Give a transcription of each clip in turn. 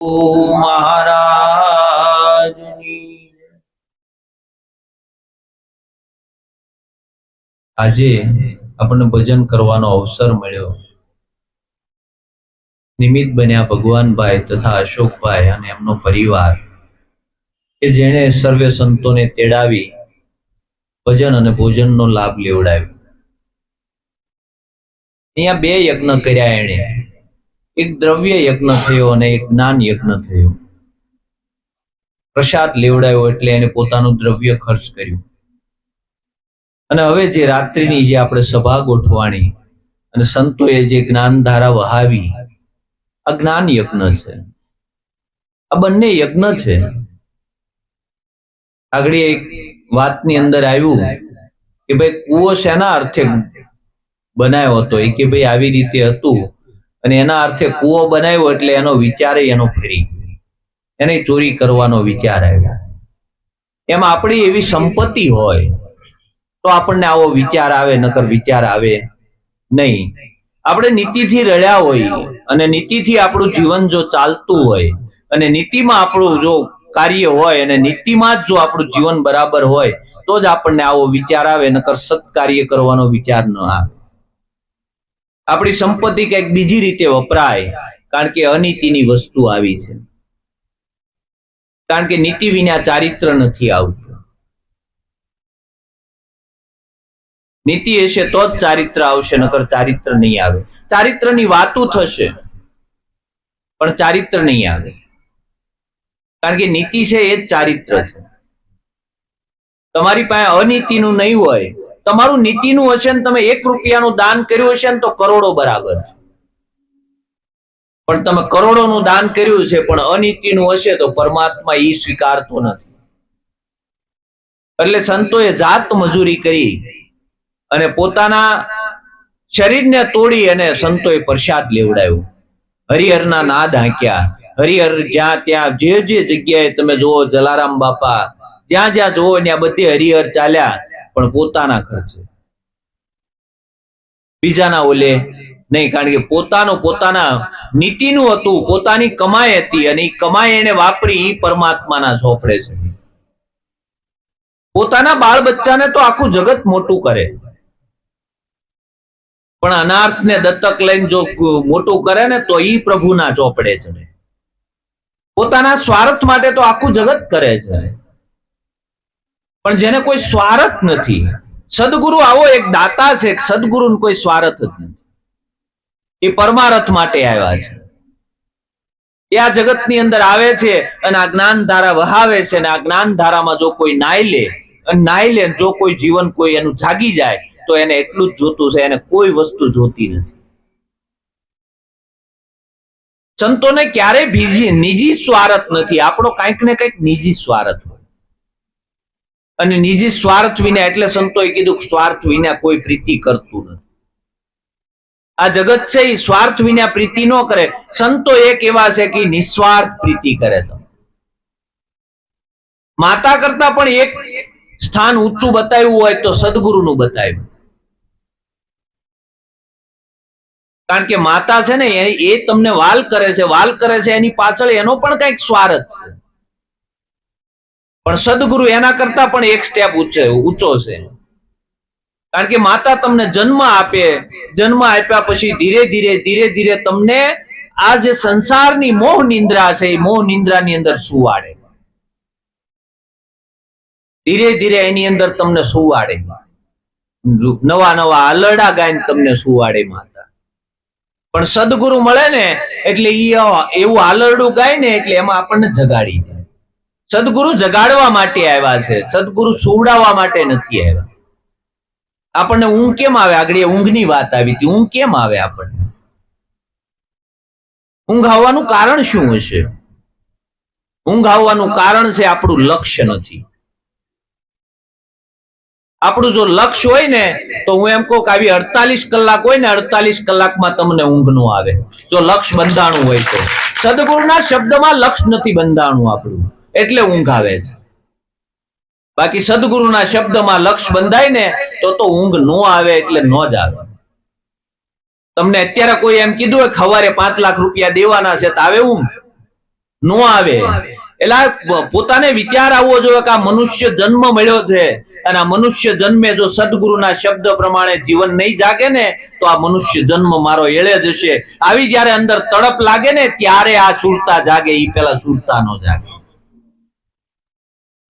મહારાજની આજે આપણને ભજન કરવાનો અવસર મળ્યો। નિમિત્ત બન્યા ભગવાનભાઈ તથા અશોકભાઈ અને એમનો પરિવાર કે જેણે સર્વે સંતોને તેડાવી ભજન અને ભોજનનો લાભ લેવડાવ્યો। અહીંયા બે યજ્ઞ કર્યા એણે, એક દ્રવ્ય યજ્ઞ થયો અને એક જ્ઞાન યજ્ઞ થયો। પ્રસાદ લેવડાવ્યો એટલે એને પોતાનું દ્રવ્ય ખર્ચ કર્યું અને હવે જે રાત્રિની જે આપણે સભા ગોઠવાણી અને સંતોએ જે જ્ઞાન ધારા વહાવી, આ જ્ઞાન યજ્ઞ છે। આ બંને યજ્ઞ છે। આગળ એક વાતની અંદર આવ્યું કે ભાઈ કૂવો શેના અર્થે બનાવ્યો હતો, એ કે ભાઈ આવી રીતે હતું અને એના અર્થે કૂવો બનાવ્યો એટલે એનો વિચાર એનો ફરી એને ચોરી કરવાનો વિચાર આવ્યો। એમ આપણી એવી સંપત્તિ હોય તો આપણને આવો વિચાર આવે, નકર વિચાર આવે નહીં। આપણે નીતિથી રળ્યા હોય અને નીતિથી આપણું જીવન જો ચાલતું હોય અને નીતિમાં આપણું જો કાર્ય હોય અને નીતિમાં જ જો આપણું જીવન બરાબર હોય તો જ આપણને આવો વિચાર આવે, નકર સત્કાર્ય કરવાનો વિચાર ન આવે। આપણી સંપત્તિ કંઈક બીજી રીતે વપરાય, કારણ કે અનીતિની વસ્તુ આવી છે, કારણ કે નીતિ વિના ચારિત્ર નથી આવતું। નીતિ હશે તો જ ચારિત્ર આવશે, નકર ચારિત્ર નહીં આવે। ચારિત્રની વાતો થશે પણ ચારિત્ર નહીં આવે, કારણ કે નીતિ છે એ જ ચારિત્ર છે। તમારી પાસે અનીતિનું નહીં હોય, તમારું નીતિનું હશે ને તમે 1 રૂપિયાનું દાન કર્યું હશે ને તો કરોડો બરાબર છે, પણ તમે કરોડોનું દાન કર્યું છે પણ અનીતિનું હશે તો પરમાત્મા ઈ સ્વીકારતો નથી। એટલે સંતોએ જાત મજૂરી કરી અને પોતાના શરીરને તોડી અને સંતોએ પ્રસાદ લેવડાવ્યો। હરિહરના નાદ હાંક્યા। હરિહર જ્યાં ત્યાં જે જે જગ્યાએ તમે જુઓ, જલારામ બાપા જ્યાં જ્યાં જુઓ ત્યાં બધે હરિહર ચાલ્યા, પણ પોતાના ખર્ચે, બીજાના ઓલે નહીં, કારણ કે પોતાના નીતિનું હતું, પોતાની કમાઈ હતી અને એ કમાઈ એને વાપરી એ પરમાત્માના ચોપડે છે। પોતાના બાળ બચ્ચાને તો આખું જગત મોટું કરે, પણ અનાર્થને દત્તક લઈને જો મોટું કરે ને તો ઈ પ્રભુના ચોપડે છે। પોતાના સ્વાર્થ માટે તો આખું જગત કરે છે, પણ જેને કોઈ સ્વાર્થ નથી, સદગુરુ આવો એક દાતા છે, સદગુરુને કોઈ સ્વાર્થ જ નથી, એ પરમાર્થ માટે આવ્યા છે। એ આ જગતની અંદર આવે છે અને આ જ્ઞાન ધારા વહાવે છે, અને આ જ્ઞાન ધારામાં જો કોઈ નાઈ લે જો કોઈ જીવન કોઈ એનું જાગી જાય તો એને એટલું જ જોતું છે, એને કોઈ વસ્તુ જોતી નથી। સંતોને ક્યારેય નિજી સ્વાર્થ નથી, આપણો કંઈક ને કંઈક નિજી સ્વાર્થ હોય, અને નિજી સ્વાર્થ વિના, એટલે સંતોએ કીધું સ્વાર્થ વિના કોઈ પ્રીતિ કરતું નથી। આ જગત છે એ સ્વાર્થ વિના પ્રીતિ ન કરે, સંતો એક એવા છે કે નિસ્વાર્થ પ્રીતિ કરે। તો માતા કરતા પણ એક સ્થાન ઊંચું બતાવ્યું હોય તો સદગુરુનું બતાવ્યું, કારણ કે માતા છે ને એ તમને વાલ કરે છે, એની પાછળ એનો પણ કઈક સ્વાર્થ છે, પણ સદગુરુ એના કરતા પણ એક સ્ટેપ ઊંચો છે, કારણ કે માતા તમને જન્મ આપે, જન્મ આપ્યા પછી ધીરે ધીરે તમને આ જે સંસારની મોહ નિંદ્રા છે એ મોહ નિંદ્રાની અંદર સુવાડે, ધીરે ધીરે એની અંદર તમને સુવાડે, નવા આલરડા ગાઈને તમને સુવાડે માતા। પણ સદગુરુ મળે ને એટલે એવું આલરડું ગાય ને એટલે એમાં આપણને જગાડી દે। સદગુરુ જગાડવા માટે આવ્યા છે, સદગુરુ સુવડાવવા માટે નથી આવ્યા। આપણને ઊંઘ કેમ આવે? આગળ ઊંઘની વાત આવી હતી, ઊંઘ કેમ આવે આપણને? ઊંઘ આવવાનું કારણ શું હશે? ઊંઘ આવવાનું કારણ છે આપણું લક્ષ્ય નથી। આપણું જો લક્ષ્ય હોય ને તો હું એમ કહું કે આવી 48 કલાક હોય ને, 48 કલાકમાં તમને ઊંઘ નો આવે, જો લક્ષ્ય બંધાણું હોય તો। સદગુરુના શબ્દમાં લક્ષ્ય નથી બંધાણું આપણું, એટલે ઊંઘ આવે છે, બાકી સદગુરુના શબ્દમાં લક્ષ્ય બંધાય ને તો ઊંઘ નો આવે, એટલે નો જ આવે। તમને અત્યારે કોઈ એમ કીધું હોય સવારે 5 લાખ રૂપિયા દેવાના છે તો આવે ઊંઘ? નો આવે. એટલે પોતાને વિચાર આવવો જોઈએ કે આ મનુષ્ય જન્મ મળ્યો છે અને આ મનુષ્ય જન્મે જો સદગુરુના શબ્દ પ્રમાણે જીવન નહીં જાગે ને તો આ મનુષ્ય જન્મ મારો એળે જશે. આવી જયારે અંદર તડપ લાગે ને ત્યારે આ સુરતા જાગે, ઈ પેલા સુરતા નો જાગે.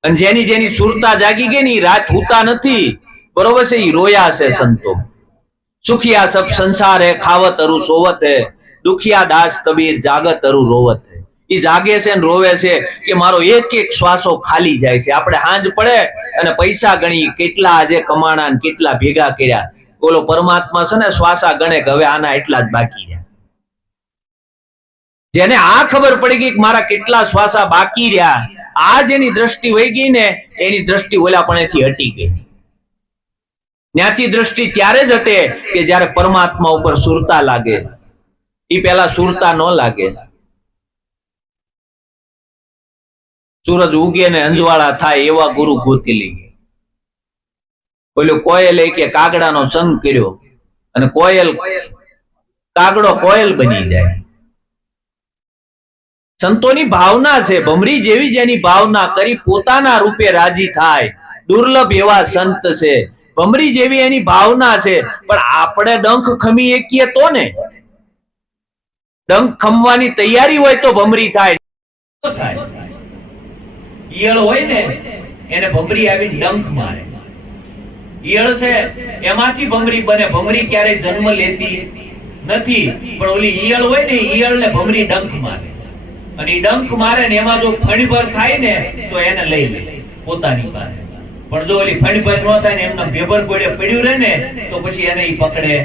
અને જેની જેની સુરતા જાગી ગઈ ને રાત હુતા નથી, બરોબર છે, ઈ રોયા છે સંતો. સુખિયા સબ સંસાર હે, ખાવત અરુ સોવત હે, દુખિયા દાસ કબીર જાગત અરુ રોવત હે. ઈ જાગે છે ને રોવે છે કે મારો એક એક શ્વાસો ખાલી જાય છે. આપણે હાંજ પડે અને પૈસા ગણી કેટલા આજે કમાણા ને કેટલા ભેગા કર્યા, બોલો પરમાત્મા છે ને શ્વાસા ગણે કે હવે આના એટલા જ બાકી રહ્યા. જેને આ ખબર પડી ગઈ કે મારા કેટલા શ્વાસા બાકી રહ્યા, આ જેની દ્રષ્ટિ વહી ગઈ ને એની દ્રષ્ટિ ઓલાપણેથી હટી ગઈ. ત્યાંથી દ્રષ્ટિ ત્યારે જ હટે કે જ્યારે પરમાત્મા ઉપર સુરતા લાગે. ઈ પેલા સુરતા ન લાગે. સૂરજ ઉગે ને અંજવાળા થાય એવા ગુરુ ગોતી લઈએ. ઓલું કોયલ કે કાગડાનો સંગ કર્યો અને કોયલ કાગડો કોયલ બની જાય. સંતોની ભાવના છે, ભમરી જેવી જેની ભાવના કરી પોતાના રૂપે રાજી થાય, દુર્લભ એવા સંત છે. ભમરી જેવી એની ભાવના છે, પણ આપણે ડંખ ખમી એકીએ તો ને. ડંખ ખમવાની તૈયારી હોય તો ભમરી થાય. ઈયળ હોય ને એને ભમરી આવીને ડંખ મારે. ઈયળ છે એમાંથી ભમરી બને. ભમરી ક્યારેય જન્મ લેતી નથી, પણ ઓલી ઈયળ હોય ને ઈયળ ને ભમરી ડંખ મારે. અને એ ડંખ મારે ને એમાં જો ફણીભર થાય ને તો એને લઈ લે પોતાની પાસે. પણ જો ઓલી ફણીભર ન થાય ને એમના ભેભર ગોળે પડ્યું રહે ને તો પછી એને ઈ પકડે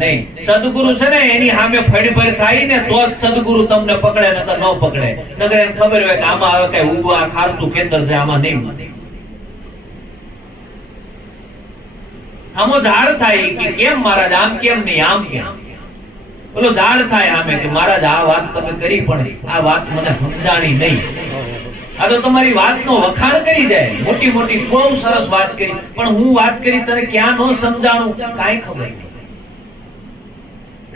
નહીં. સદગુરુ છે ને એની સામે ફણીભર થાય ને તો જ સદગુરુ તમને પકડે, નકર ન પકડે. નકર એને ખબર હોય કે આમાં હવે કઈ ઉગવા આ ખારસું ખેતર છે, આમાં નહીં. આમો ઝાડ થાય કે કેમ મહારાજ આમ કેમ નહીં, આમ કેમ. બોલો ઝાડ થાય આમે કે મહારાજ આ વાત તમે કરી પણ આ વાત મને સમજાણી નહીં. આ તો તમારી વાતનો વખાણ કરી જાય, મોટી મોટી બહુ સરસ વાત કરી, પણ હું વાત કરી તને ક્યાં નો સમજાણું કાઈ ખબર નહીં.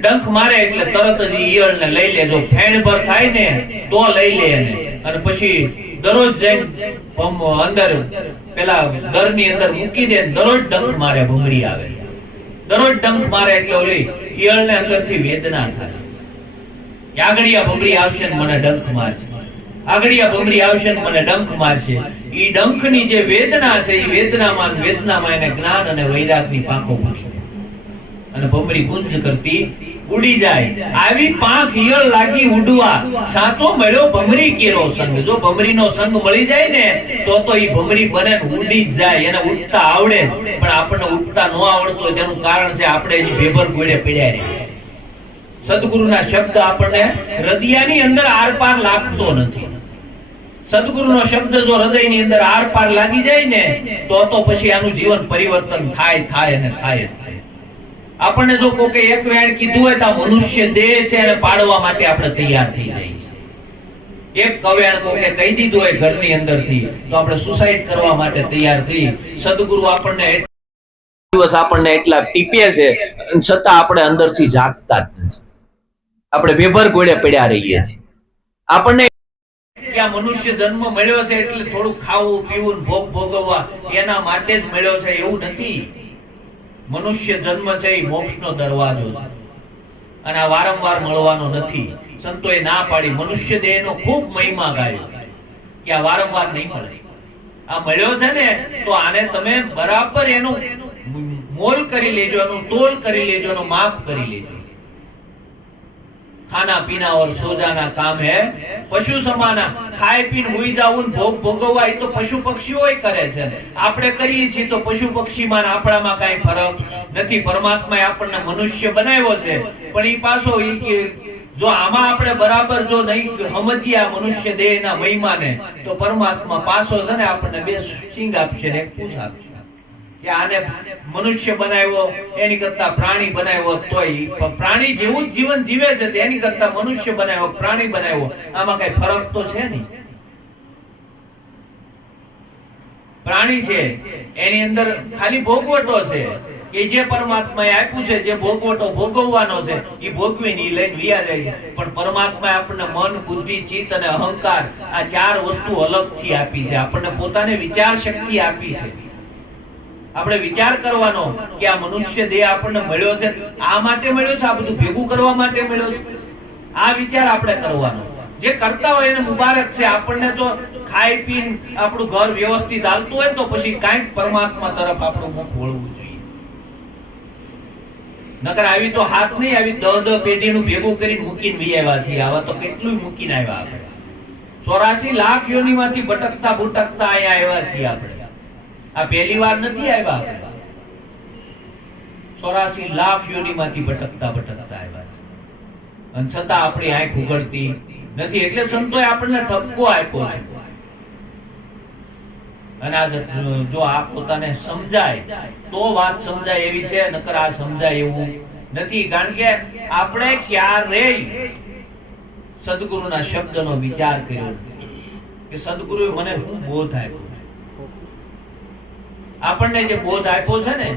ડંખ મારે એટલે તરત જ ઈયળ ને લઈ લે. જો ફેણ પર થાય ને તો લઈ લે એને. અને પછી દરરોજ જઈને અંદર પેલા ઘરની અંદર મૂકી દે. દરરોજ ડંખ મારે ભમરી આવે. દરરોજ ડંખ મારે એટલે ઓલી ઈયળ ને અંદરથી વેદના થાય. આગળિયા ભમરી આવશે ને મને ડંખ મારશે, આગળિયા ભમરી આવશે ને મને ડંખ મારશે. ઈ ડંખની જે વેદના છે એ વેદનામાં એને જ્ઞાન અને વૈરાગની પાંખો ફૂટી અને ભમરી ગુંજ કરતી ઉડી જાય. આવી પાંખ ઈયળ લાગી ઉડવા, સાચો મળ્યો ભમરી કેરો સંગ. જો ભમરીનો સંગ મળી જાય ને તો ઈ ભમરી બને ઉડી જ જાય. એને ઉડતા આવડે, પણ આપણને ઉડતા ન આવડતો તેનું કારણ છે આપણે એની ભેભર ગોળે પડ્યા રહે. સદગુરુના શબ્દ આપણને હૃદયની અંદર આરપાર લાગતો નથી. સદગુરુનો શબ્દ જો હૃદયની અંદર આરપાર લાગી જાય ને તો પછી આનું જીવન પરિવર્તન થાય અને થાય. આપણને જો કોકે એક વેણ કીધું હોય તો મનુષ્ય દેહ છે અને પાડવા માટે આપણે તૈયાર થઈ જઈએ. એક કવેણ કોકે કહી દીધું હોય ઘરની અંદરથી તો આપણે સુસાઇડ કરવા માટે તૈયાર છીએ. સદગુરુ આપણને દિવસ આપણને એટલા ટીપે છે છતાં આપણે અંદરથી જાગતા જ નથી. આપણે બેભર ગોળે પડ્યા રહીએ છીએ. આપણને આ મનુષ્ય જન્મ મળ્યો છે એટલે થોડું ખાવું પીવું ભોગ ભોગવવા એના માટે જ મળ્યો છે એવું નથી. મનુષ્ય જન્મ છે એ મોક્ષનો દરવાજો છે અને આ વારંવાર મળવાનો નથી. સંતોએ ના પાડી. મનુષ્ય દેહનો ખૂબ મહિમા ગાયો કે આ વારંવાર નહીં મળે. આ મળ્યો છે ને તો આને તમે બરાબર એનું મોલ કરી લેજો, એનું તોલ કરી લેજો, એનું માપ કરી લેજો. खाना पीना और सो जाना काम है पशु समाना. खाए पीने हुई जाऊं भोग भोगवा એ તો પશુ પક્ષીઓ કરે છે. આપણે કરીએ છીએ તો પશુ પક્ષીમાં આપણામાં કાઈ ફરક નથી. પરમાત્માએ આપણને મનુષ્ય બનાવ્યો છે, પણ ઈ પાછો જો આમાં આપણે બરાબર જો નહીં સમજીએ આ મનુષ્ય દેહના મહિમાને તો પરમાત્મા પાછો છે ને આપણને બે સિંગ આપશે ને એક પૂંછ આપશે. કે આને મનુષ્ય બનાવ્યો એની કરતા પ્રાણી બનાવ્યો તોય પ્રાણી જેવું જ જીવન જીવે છે તેની કરતા મનુષ્ય બનાવ્યો પ્રાણી બનાવ્યો આમાં કઈ ફરક તો છે નહીં. પ્રાણી છે એની અંદર ખાલી ભોગવટો છે, કે જે પરમાત્માએ આપ્યું છે, જે ભોગવટો ભોગવવાનો છે એ ભોગવીને લઈને વિયા જાય છે. પણ પરમાત્માએ આપણને મન, બુદ્ધિ, ચિત્ત અને અહંકાર આ ચાર વસ્તુ અલગથી આપી છે. આપણને પોતાને વિચાર શક્તિ આપી છે. આપણે વિચાર કરવાનો કે આ મનુષ્ય દેહ આપણને મળ્યો છે, આ માટે મળ્યો છે, આ બધું ભેગું કરવા માટે મળ્યો છે. આ વિચાર આપણે કરવાનો. જે કરતા હોય એને મુબારક છે. આપણને તો ખાઈ પીને આપણું ઘર વ્યવસ્થિત હાલતું હોય તો પછી કાંઈક પરમાત્મા તરફ આપણું મુખ વળવું જોઈએ. નકર આવી તો હાથ નહીં, આવી 10 પેઢીનું ભેગું કરીને મૂકીને વી આવ્યા છીએ. આવા તો કેટલું મૂકીને આવ્યા આપણે. 84 લાખ યોનિમાંથી ભટકતા ભટકતા અહીંયા આવ્યા છીએ આપણે. આ પહેલી વાર નથી આવ્યા આપણે. 84 લાખ યોનિમાંથી ભટકતા ભટકતા આવ્યા છે. અને છતાં આપણી આંખ ઉઘડતી નથી. એટલે સંતોએ આપણને ઠપકો આપ્યો છે. અને આ જો આ પોતાને સમજાય તો વાત સમજાય એવી છે, નકર આ સમજાય એવું નથી. કારણ કે આપણે ક્યારેય સદગુરુના શબ્દનો વિચાર કર્યો કે સદગુરુએ મને શું બોધ આપ્યો. આપણને જે બોધ આપ્યો છે ને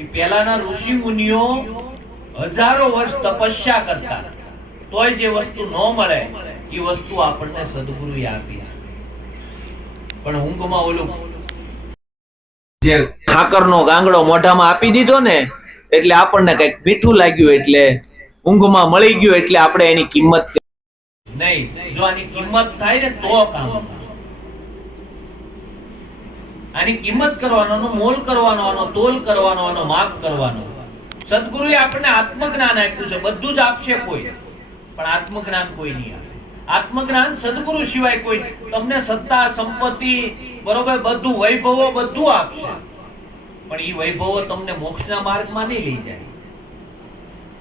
એ પહેલાના ઋષિ મુનિઓ હજારો વર્ષ તપસ્યા કરતા તોય જે વસ્તુ ન મળે એ વસ્તુ આપણને સદગુરુએ આપી. પણ ઊંઘમાં ઓલું જે ખાકરનો ગાંગડો મોઢામાં આપી દીધો ને એટલે આપણને કઈક મીઠું લાગ્યું, એટલે ઊંઘમાં મળી ગયું, એટલે આપણે એની કિંમત નહીં. જો આની કિંમત થાય ને તો કામ. આની કિંમત કરવાનો, મોલ કરવાનો, આનો તોલ કરવાનો, આનો માપ કરવાનો. સદગુરુએ આપણને આત્મજ્ઞાન આપ્યું છે. બધું જ આપશે કોઈ, પણ આત્મજ્ઞાન કોઈ નહીં આપે. આત્મજ્ઞાન સદગુરુ સિવાય કોઈ. તમને સત્તા, સંપત્તિ, બરોબર, બધું વૈભવો બધું આપશે, પણ ઈ વૈભવો તમને મોક્ષના માર્ગમાં નહીં લઈ જાય.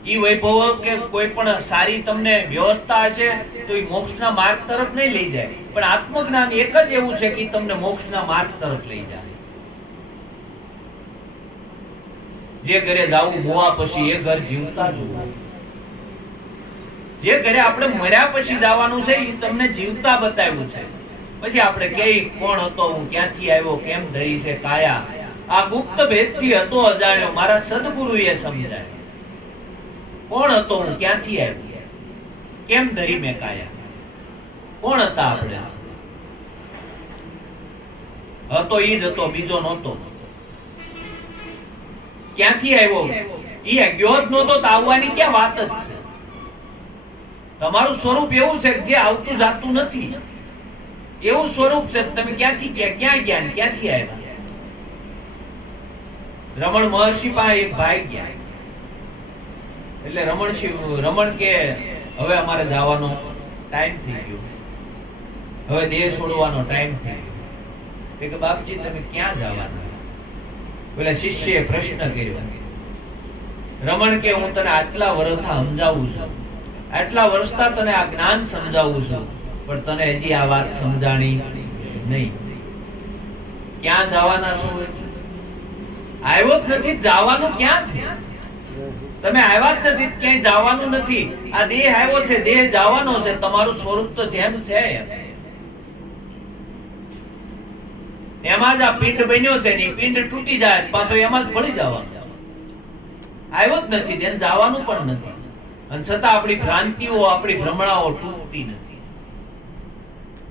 ઈ વૈભવો કે કોઈ પણ સારી તમને વ્યવસ્થા હશે તો ઈ મોક્ષના માર્ગ તરફ નહીં લઈ જાય. પણ આત્મજ્ઞાન એક જ એવું છે કે તમને મોક્ષના માર્ગ તરફ લઈ જાય. જે ઘરે જાવું મોવા પછી એ ઘર જીવતા જોવું. જે ઘરે આપણે મર્યા પછી જવાનું છે એ તમને જીવતા બતાવ્યું છે. પછી આપણે કઈ કોણ હતો, હું ક્યાંથી આવ્યો, કેમ ધરી છે કાયા, આ ગુપ્ત ભેદથી હતો અજાણ્યો, મારા સદગુરુએ સમજાય. કોણ હતો હું, ક્યાંથી આવ્યો, કેમ ધરી મેં કાયા. કોણ હતા આપણે? હતો ઈ જ હતો, બીજો નહોતો. ક્યાંથી આવ્યો ઈ ગયો જ નહોતો તો આવવાની ક્યાં વાત જ છે. તમારું સ્વરૂપ એવું છે જે આવતું જાતું નથી. એવું સ્વરૂપ છે. તમે ક્યાંથી ગયા, ક્યાં ગયા, ક્યાંથી આવ્યા? રમણ મહર્ષિ પાસે એક ભાઈ ગયા. એટલે રમણ કે હવે અમારે જવાનો ટાઈમ થઈ ગયો, હવે દેહ છોડવાનો ટાઈમ થઈ ગયો. કે બાપજી તમે ક્યાં જવાના? પેલા શિષ્યએ પ્રશ્ન કર્યો. રમણ કે હું તને આટલા વર્ષથી સમજાવું છું, આટલા વર્ષથી તને આ જ્ઞાન સમજાવું છું, પણ તને હજી આ વાત સમજાણી નહીં. ક્યાં જવાના છો? આવ્યો જ નથી, જવાનું ક્યાં છે? તમે આવ્યા જ નથી, ક્યાંય જવાનું નથી. આ દેહ આવ્યો છે, દેહ જવાનો છે. તમારું સ્વરૂપ તો જેમ છે એમાં જ આ પિંડ બન્યો છે. ને પિંડ તૂટી જાય પાછો એમાં જ ભળી જવાનું. આવ્યો જ નથી, તેને જવાનું પણ નથી. અને છતાં આપણી ભ્રાંતિઓ, આપણી ભ્રમણાઓ તૂટતી નથી.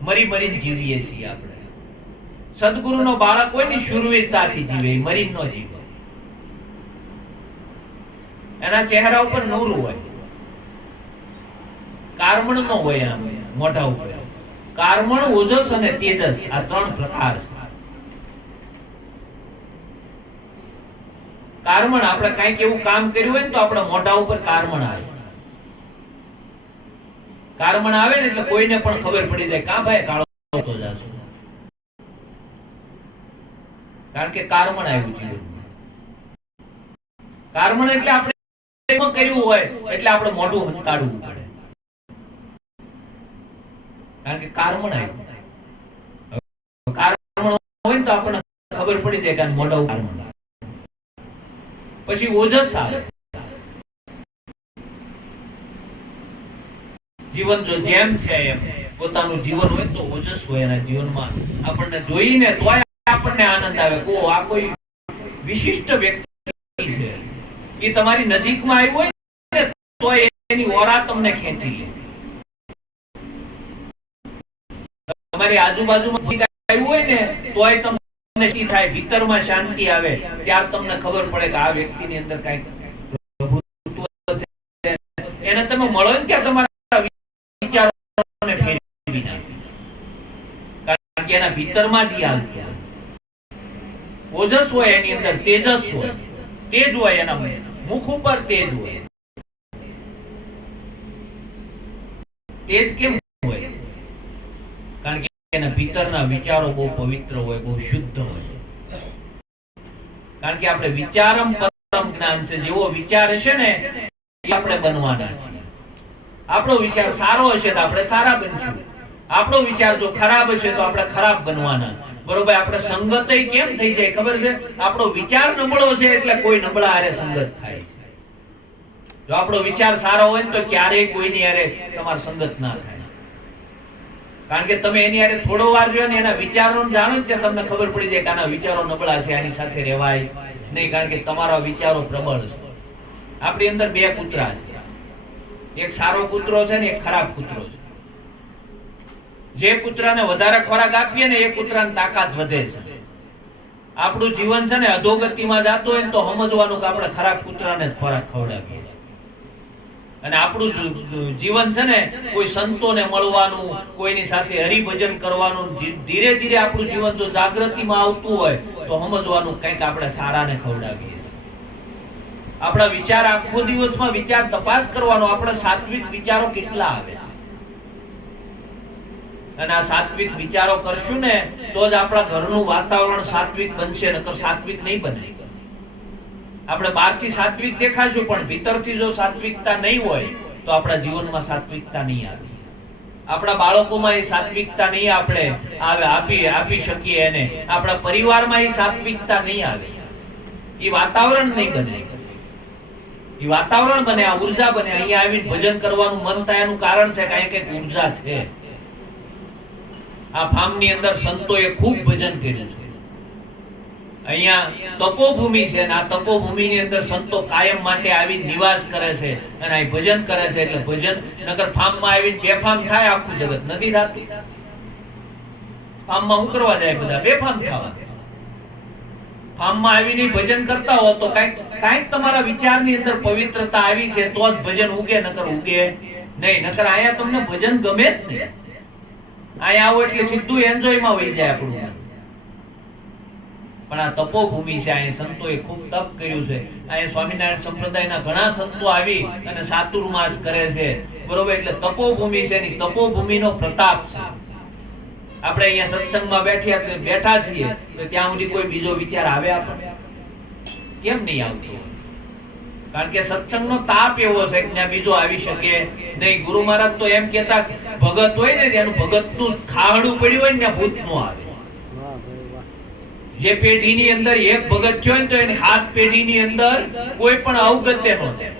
મરી મરીને જીવીએ છીએ આપણે. સદગુરુનો બાળક હોય ને શૂરવીરતાથી જીવે, મરીને ન જીવે. એના ચહેરા ઉપર નૂર હોય, કારમણ નો હોય. આમ મોઢા ઉપર કારમણ, ઓજસ અને તેજસ, આ 3 પ્રકાર છે. કારમણ, આપણે કઈક એવું કામ કર્યું હોય ને તો આપણા મોઢા ઉપર કારમણ આવે. કારમણ આવે ને એટલે કોઈને પણ ખબર પડી જાય, કા ભાઈ કાળો તો જાશું. કારણ કે કારમણ આવ્યું છે. કારમણ એટલે આપણે કર્યું હોય એટલે આપણે મોઢું હંતાડવું પડે. કારણ કે કારમણ આવ્યું. કારમણ હોય ને તો આપણને ખબર પડી જાય કે મોઢા ઉપર કારમણ. પછી ઓજસ આવે. જીવન જો જેમ છે એમ પોતાનું જીવન હોય તો ઓજસ હોય. એના જીવનમાં આપણને જોઈને તોય આપણને આનંદ આવે. આ કોઈ વિશિષ્ટ વ્યક્તિ છે, એ તમારી નજીકમાં આવ્યું હોય ને તો એની ઓરા તમને ખેંચી લે. તમારી આજુબાજુમાં આવ્યું હોય ને તોય તમને શું થાય, ભીતરમાં શાંતિ આવે, ત્યાર તમને ખબર પડે કે આ વ્યક્તિની અંદર કઈક પ્રભુત્વ છે. એને તમે મળો ને ત્યાં તમારા વિચારોને ફેરવી નાખે, કારણ કે એના ભીતરમાં જ હાલતું ઓજસ હોય, એની અંદર તેજસ હોય, તેજ હોય, એના મુખ ઉપર તેજ હોય. તેજ કેમ હોય? કારણ કે એના ભીતરના વિચારો બહુ પવિત્ર હોય, બહુ શુદ્ધ હોય. કારણ કે આપણે વિચારમ પરમ જ્ઞાન છે, જેવો વિચાર હશે ને એ આપણે બનવાના છીએ. આપણો વિચાર સારો હશે તો આપણે સારા બનશું, આપણો વિચાર જો ખરાબ હશે તો આપણે ખરાબ બનવાના. બરોબર? આપણે સંગત કેમ થઈ જાય ખબર છે? આપણો વિચાર નબળો છે એટલે કોઈ નબળા હારે સંગત થાય છે. જો આપણો વિચાર સારો હોય ને તો ક્યારેય કોઈની હારે તમારી સંગત ના થાય. કારણ કે તમે એની હારે થોડો વાર રહ્યો ને એના વિચારો જાણો ને ત્યાં તમને ખબર પડી જાય કે આના વિચારો નબળા છે, આની સાથે રહેવાય નહીં. કારણ કે તમારા વિચારો પ્રબળ છે. આપણી અંદર બે કૂતરા છે, એક સારો કૂતરો છે ને એક ખરાબ કૂતરો છે. જે કૂતરાને વધારે ખોરાક આપીએ ને એ કૂતરાની તાકાત વધે છે. આપણું જીવન છે ને અધોગતિમાં જતું હોય ને તો સમજવાનું કે આપણે ખરાબ કૂતરાને જ ખોરાક ખવડાવીએ છીએ. અને આપણું જીવન છે ને કોઈ સંતોને મળવાનું, કોઈની સાથે હરિભજન કરવાનું, ધીરે ધીરે આપણું જીવન જો જાગૃતિમાં આવતું હોય તો સમજવાનું કંઈક આપણે સારાને ખવડાવીએ. આપણા વિચાર આખો દિવસમાં વિચાર તપાસ કરવાનો, આપણા સાત્વિક વિચારો કેટલા આવે છે. અને આ સાત્વિક વિચારો કરશું ને તો જ આપણા ઘરનું વાતાવરણ સાત્વિક બનશે, નકર સાત્વિક નહીં બને. આપણે બહારથી સાત્વિક દેખાશું પણ ભીતરથી જો સાત્વિકતા નહીં હોય તો આપણા જીવનમાં સાત્વિકતા નહીં આવે. આપણા બાળકોમાં એ સાત્વિકતા નહીં આપણે આપી શકીએ એને. આપણા પરિવારમાં એ સાત્વિકતા નહીં આવે, એ વાતાવરણ નહીં બને. એ વાતાવરણ બને, આ ઉર્જા બને. અહીંયા આવીને ભજન કરવાનું મન થાય એનું કારણ છે કે કંઈક ઉર્જા છે. આ ફાર્મની અંદર સંતોએ ખૂબ ભજન કર્યું છે. અહીંયા તપોભૂમિ છે અને આ તપોભૂમિની અંદર સંતો કાયમ માટે આવી નિવાસ કરે છે અને અહીં ભજન કરે છે. એટલે ભજન નગર ફાર્મમાં આવીને બેફામ થાય આખું જગત નથી થતું. ફાર્મમાં શું કરવા જાય બધા? બેફામ થવા. ફાર્મમાં આવીને ભજન કરતા હો તો કાંઈક તમારા વિચારની અંદર પવિત્રતા આવી છે તો જ ભજન ઉગે, નકર ઉગે નહીં. નકર અહીંયા તમને ભજન ગમે જ નહીં. અહીંયા આવો એટલે સીધું એન્જોયમાં વહી જાય આપણું. પણ આ તપોભૂમિ છે, અહીંયા સંતોએ ખૂબ તપ કર્યું છે. અહીંયા સ્વામિનારાયણ સંપ્રદાયના ઘણા સંતો આવી અને ચાતુર્માસ કરે છે. બરોબર? એટલે તપોભૂમિ છે, એની તપોભૂમિનો પ્રતાપ છે. આપણે અહીંયા સત્સંગમાં બેઠા છીએ તો ત્યાં સુધી કોઈ બીજો વિચાર આવે આપણને? કેમ નહીં આવતો? કારણ કે સત્સંગનો તાપ એવો છે કે ત્યાં બીજો આવી શકે નહીં. ગુરુ મહારાજ તો એમ કહેતા, ભગત હોય ને એનું ભગતનું ખાહડું પડ્યું હોય ને ત્યાં ભૂત નો આવે. જે પેઢીની અંદર એક ભગત છે ને તો એની હાથ પેઢીની અંદર કોઈ પણ અવગત્ય નો થાય.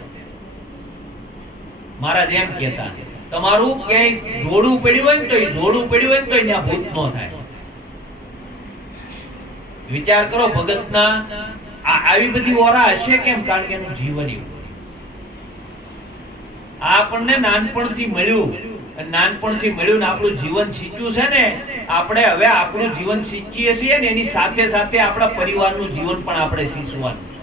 મહારાજ એમ કહેતા, તમારું ક્યાંય જોડું પડ્યું હોય ને તો એ જોડું પડ્યું હોય ને તો ત્યાં ભૂત નો થાય. વિચાર કરો, ભગતના આવી બધી ઓરા હશે કેમ? કારણ કે એનું જીવન એવું. આપણને નાનપણથી મળ્યું ને આપણું જીવન શીખ્યું છે ને, આપણે હવે આપણું જીવન શીખીએ છીએ ને એની સાથે સાથે આપણા પરિવારનું જીવન પણ આપણે શીખવાનું છે.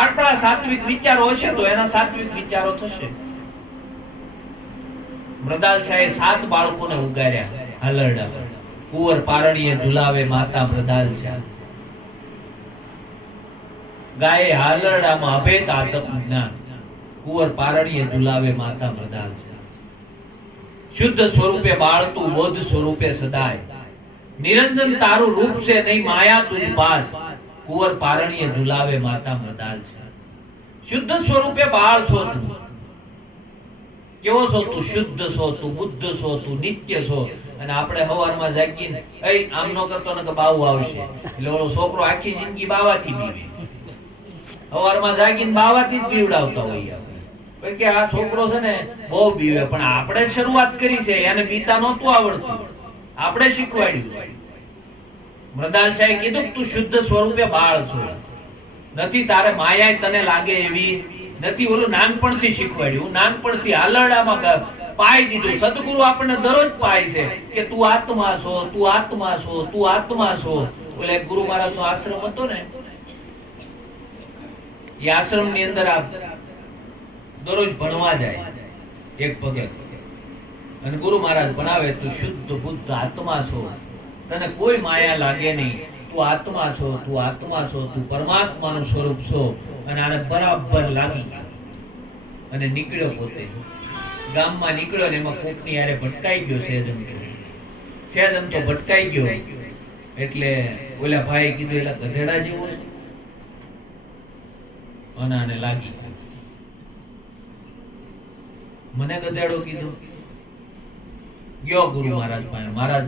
આપણા સાત્વિક વિચારો હશે તો એના સાત્વિક વિચારો થશે. મૃદાલ શાહે 7 બાળકોને ઉગાર્યા હાલરડા. કુંવર પારણીએ ઝુલાવે માતા મૃદાલ શાહ. ગાયે હાલરડામાં અભેદ આત્મ જ્ઞાન. કુંવર પારણીએ ઝુલાવે માતા મૃદાલ શાહ. શુદ્ધ સ્વરૂપે બાળતું બોધ સ્વરૂપે સદાય. નિરંજન તારું રૂપ છે નહીં માયા તુજ પાસ. કુંવર પારણીએ ઝુલાવે માતા મૃદાલ શાહ. શુદ્ધ સ્વરૂપે બાળ છો તું. કેવો છો તું? શુદ્ધ છો તું, બુદ્ધ છો તું, નિત્ય છો. અને આપણે સવારમાં જાગીને આમ નો કરતો ને કે બાવું આવશે એટલે ઓલો છોકરો આખી જિંદગી બાવાથી બીવે. સવારમાં જાગીને બાવાથી જ બીવડાવતા હોય કે આ છોકરો છે ને બહુ બીવે. પણ આપણે શરૂઆત કરી છે, એને બીતા નહોતું આવડતું, આપણે શીખવાડ્યું. મૃદાલ શાહે કીધું તું શુદ્ધ સ્વરૂપે બાળ છો. નથી તારે માયા તને લાગે એવી નથી. ઓલું નાનપણથી શીખવાડ્યું, નાનપણથી આલરડામાં પાઈ દીધું. સદગુરુ આપણને દરરોજ પાય છે કે તું આત્મા છો, તું આત્મા છો, તું આત્મા છો. ઓલે ગુરુ મહારાજ નો આશ્રમ હતો ને, એ આશ્રમ ની અંદર આ દરરોજ ભણવા જાય એક ભગત, અને ગુરુ મહારાજ ભણાવે તું શુદ્ધ બુદ્ધ આત્મા છો, તને કોઈ માયા લાગે નહીં, તું આત્મા છો, તું આત્મા છો, તું પરમાત્માનું સ્વરૂપ છો. અને આને બરાબર લાગી અને નીકળ્યો. પોતે ગામમાં નીકળ્યો ને એમાં કોકની યારે ભટકાઈ ગયો. સહેજમ તો ભટકાઈ ગયો. એટલે ઓલા ભાઈ કીધું એલા ગધેડા જેવો છે, અને આને લાગી મને ગધેડો કીધું. ગયો ગુરુ મહારાજ પાસે. મહારાજ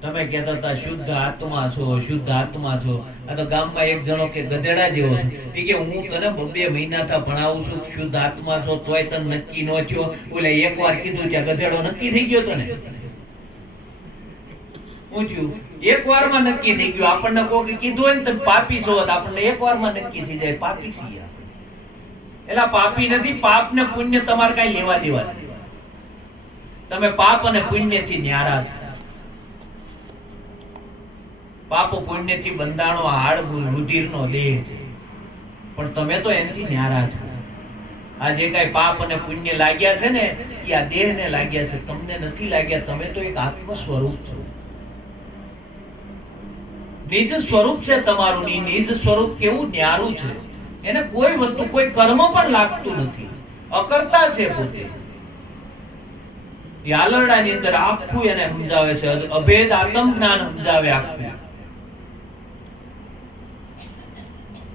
તમે કહેતા હતા શુદ્ધ આત્મા છો, શુદ્ધ આત્મા છો, આ તો ગામમાં એક જણો કે ગધેડા જેવો છે. કે હું તને 2 મહિનાથી ભણાવું છું શુદ્ધ આત્મા છો, તોય તને નક્કી ન થયો. ઓલે એકવાર કીધું ત્યાં ગધેડો નક્કી થઈ ગયો. તને હું થયું? એક વારમાં નક્કી થઈ ગયું. આપણને કોઈ કીધું હોય ને તમે પાપી છો, આપણને એક વારમાં નક્કી થઈ જાય પાપી છીએ. એલા પાપી નથી. પાપ ને પુણ્ય તમારે કઈ લેવા દેવા નથી. તમે પાપ અને પુણ્ય થી ન્યારા છો. પાપ પુણ્ય થી બંધાણો હાડ રુધિર નો દેહ છે, પણ તમે તો એનાથી ન્યારા છો. આ જે કઈ પાપ અને પુણ્ય લાગ્યા છે ને, એ આ દેહ ને લાગ્યા છે, તમને નથી લાગ્યા. તમે તો એક આત્મ સ્વરૂપ છો. નિજ સ્વરૂપ છે તમારું. નિજ સ્વરૂપ કેવું ન્યારું છે. એને કોઈ વસ્તુ, કોઈ કર્મ પણ લાગતું નથી. અકર્તા છે પોતે. એ આલરડાની અંદર આખું એને સમજાવે છે. અભેદ આત્મ જ્ઞાન સમજાવે આખું.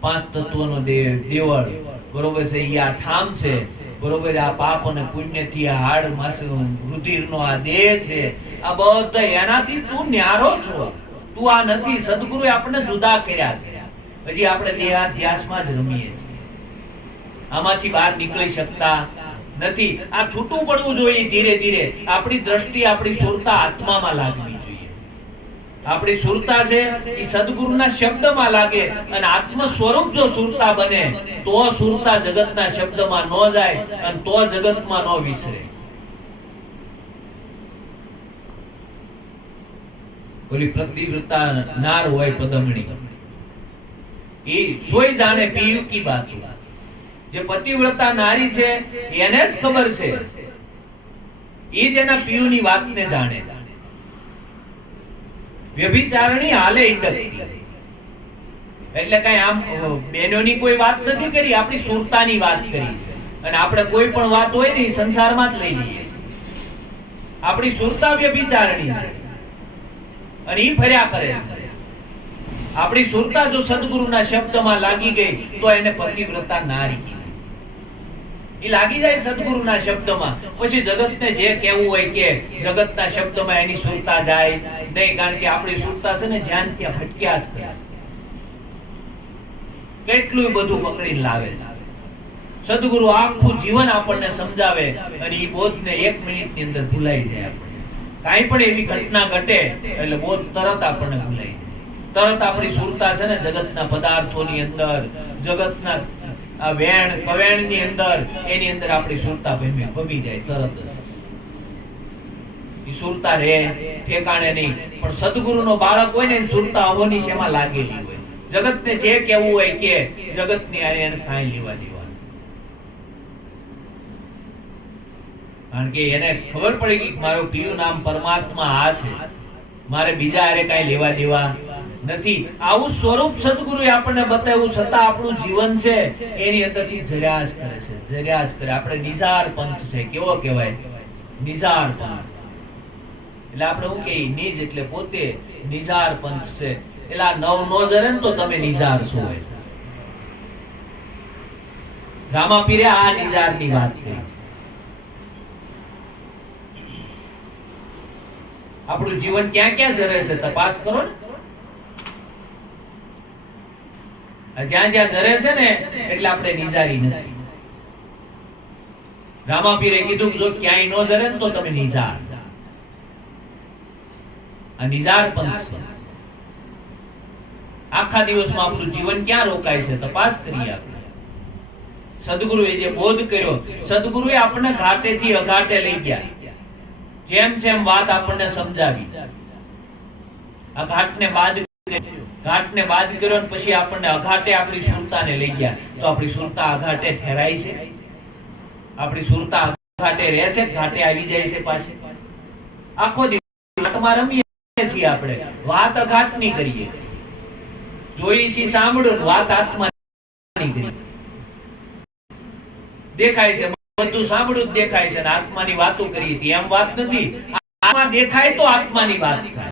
5 તત્વોનો દેવળ, બરોબર છે. એ આ ઠામ છે, બરોબર. આ પાપ અને પુણ્ય થી આ હાડ રુધિર નો આ દેહ છે. આ બધા એનાથી તું ન્યારો છો. તું આ નથી. સદગુરુએ આપણને જુદા કર્યા છે. હજી આપણે દેહાધ્યાસમાં જ રમીએ છીએ. આમાંથી બહાર નીકળી શકતા નથી. આ છૂટું પડવું જોઈએ. ધીરે ધીરે આપણી દ્રષ્ટિ, આપણી સુરતા આત્મામાં લાગવી જોઈએ. આપણી સુરતા છે એ સદગુરુના શબ્દમાં લાગે, અને આત્મ સ્વરૂપ જો સુરતા બને તો સુરતા જગતના શબ્દમાં ન જાય, અને તો જગતમાં ન વિસરે. ઓલી પ્રતિવ્રતા નાર હોય પદમણી, એ સોય જાણે પીયુ કી બાત. જે પતિવ્રતા નારી છે એને જ ખબર છે, એ જ એના પીયુની વાતને જાણે. વ્યભિચારણી હાલે ઈંડકતી. એટલે કઈ આમ બેનોની કોઈ વાત નથી કરી, આપણી સુરતાની વાત કરી. અને આપણે કોઈ પણ વાત હોય ને સંસારમાં જ લઈ લઈએ. આપણી સુરતા વ્યભિચારણી છે, અને ઈ ફર્યા કરે છે. આપણી સુરતા જો સદગુરુના શબ્દમાં લાગી ગઈ તો એને પતિવ્રતા નારી. એ લાગી જાય સદગુરુના શબ્દમાં, પછી જગતને જે કહેવું હોય કે જગતના શબ્દમાં એની સુરતા જાય નહીં. કારણ કે આપણી સુરતા છે ને જ્યાં ત્યાં ભટક્યા જ કરે છે. કેટલું બધું પકડીને લાવે છે. સદગુરુ આખું જીવન આપણને સમજાવે, અને એ બોધને 1 મિનિટની અંદર ભૂલાઈ જાય. કાંઈ પણ એવી ઘટના ઘટે એટલે બોધ તરત આપણને ભૂલાઈ જાય. તરત આપણી સુરતા છે ને જગતના પદાર્થોની અંદર, જગતના આ વેણ કવેણની અંદર, એની અંદર આપણી સુરતા ભમી જાય તરત જ. એ સુરતા રે ઠેકાણે નહીં. પણ સદગુરુનો બાળક હોય ને એની સુરતા અહોની શેમાં લાગેલી હોય. જગતને જે કહેવું હોય કે જગતની આને એને કાંઈ લેવા દેવા. કારણ કે એને ખબર પડી કે મારું પ્રિય નામ પરમાત્મા આ છે, મારે બીજા હારે કાંઈ લેવા દેવા નથી. આવું સ્વરૂપ સદગુરુએ આપણને બતાવ્યું, છતાં આપણું જીવન છે એની અંદરથી જર્યા જ કરે છે, જર્યા જ કરે. આપણે નિઝાર પંથ છે. કેવો કહેવાય? નિઝાર પંથ. એટલે આપણે શું કહીએ? નિજ એટલે પોતે. નિઝાર પંથ છે. એટલે આ નવ નો જરે ને તો તમે નિઝાર છો. રામાપીરે આ નિઝારની વાત કરી છે. આપણું જીવન ક્યાં ક્યાં જરે છે તપાસ કરો ને. જ્યાં જ્યાં જરે છે ને એટલે આપણે નિઝારી નથી. રામાપીરે કીધું જો ક્યાંય નો જરે ને તો તમે નિઝાર. આ નિઝાર પંથ છે. આખા દિવસમાં આપણું જીવન ક્યાં રોકાય છે તપાસ કરીએ આપણે. સદગુરુએ જે બોધ કર્યો, સદગુરુએ આપણને ઘાટેથી અઘાટે લઈ ગયા. જેમ જેમ વાત આપણને સમજાવી, આ ઘાટને બાદ કર્યો અને પછી આપણને અઘાટે આપણી સુરતાને લઈ ગયા. તો આપણી સુરતા અઘાટે ઠેરાય છે? આપણી સુરતા અઘાટે રહેશે? ઘાટે આવી જાય છે પાછી? આખો દિવસ વાતમાં રમીએ છીએ આપણે, વાત અઘાટની કરીએ છીએ. જોઈ છે સાંભળ્યું, વાત આત્માની કરી. દેખાય છે બધું સાંભળ્યું જ દેખાય છે, ને આત્માની વાતો કરી હતી એમ વાત નથી. આત્મા દેખાય તો આત્માની વાત થાય.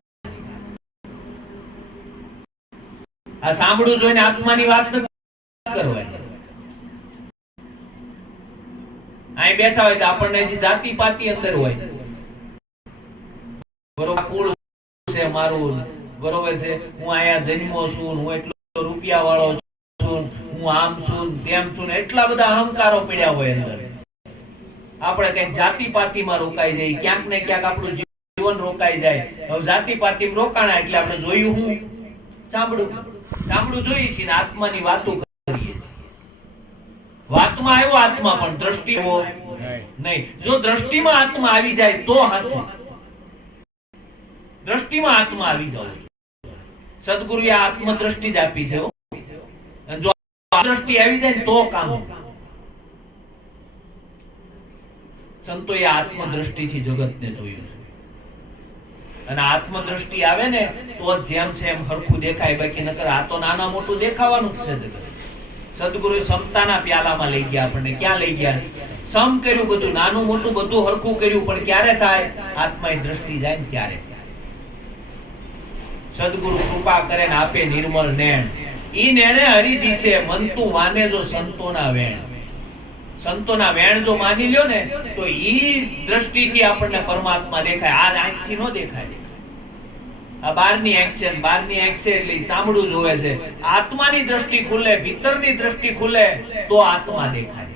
આ સાંભળું જોઈને આત્માની વાત નથી કરવાની. અહીં બેઠા હોય તો આપણને જે જાતિ પાતિ અંદર હોય, બરોબર, કુળ છે મારું, બરોબર છે, હું અહીંયા જન્મો છું, હું એટલો રૂપિયા વાળો છું, હું આમ છું તેમ છું, એટલા બધા અહંકારો પડ્યા હોય અંદર. આપણે કઈ જાતિ પાતિમાં રોકાઈ જાય, ક્યાંક ને ક્યાંક આપણું જીવન રોકાઈ જાય. હવે જાતિ પાતિમાં રોકાણા એટલે આપણે જોયું હું સાંભળું જોઈએ છીએ, આત્માની વાતો કરીએ છીએ. વાતમાં આવ્યો આત્મા, પણ દ્રષ્ટિ નહીં. જો દ્રષ્ટિમાં આત્મા આવી જાય તો સાચું. દ્રષ્ટિમાં આત્મા આવી જાવ. સદગુરુએ આત્મદ્રષ્ટિ જ આપી છે. જો દ્રષ્ટિ આવી જાય તો કામ. સંતોએ આત્મદ્રષ્ટિથી જગતને જોયું છે, અને આત્મદ્રષ્ટિ આવે ને તો જેમ છે એમ હરખું દેખાય. બાકી નકર આ તો નાના મોટું દેખાવાનું જ છે જગત. સદગુરુએ સમતાના પ્યાલામાં લઈ ગયા આપણને. ક્યાં લઈ ગયા? સમ કર્યું, બધું નાનું મોટું બધું હરખું કર્યું. પણ ક્યારે થાય? આત્માની દ્રષ્ટિ જાય ને ત્યારે. સદગુરુ કૃપા કરે ને આપે નિર્મળ નેણ. ઈ નેણે હરી દિશે મનતું માને જો સંતોના વેણ. સંતોના વેણ જો માની લ્યો ને તો ઈ દ્રષ્ટિથી આપણને પરમાત્મા દેખાય. આ આંખથી નો દેખાય. આ બારની આંખ છે, બારની આંખ છે એટલે ચામડું જોવે છે. આત્માની દ્રષ્ટિ ખુલે, ભીતરની દ્રષ્ટિ ખુલે તો આત્મા દેખાય.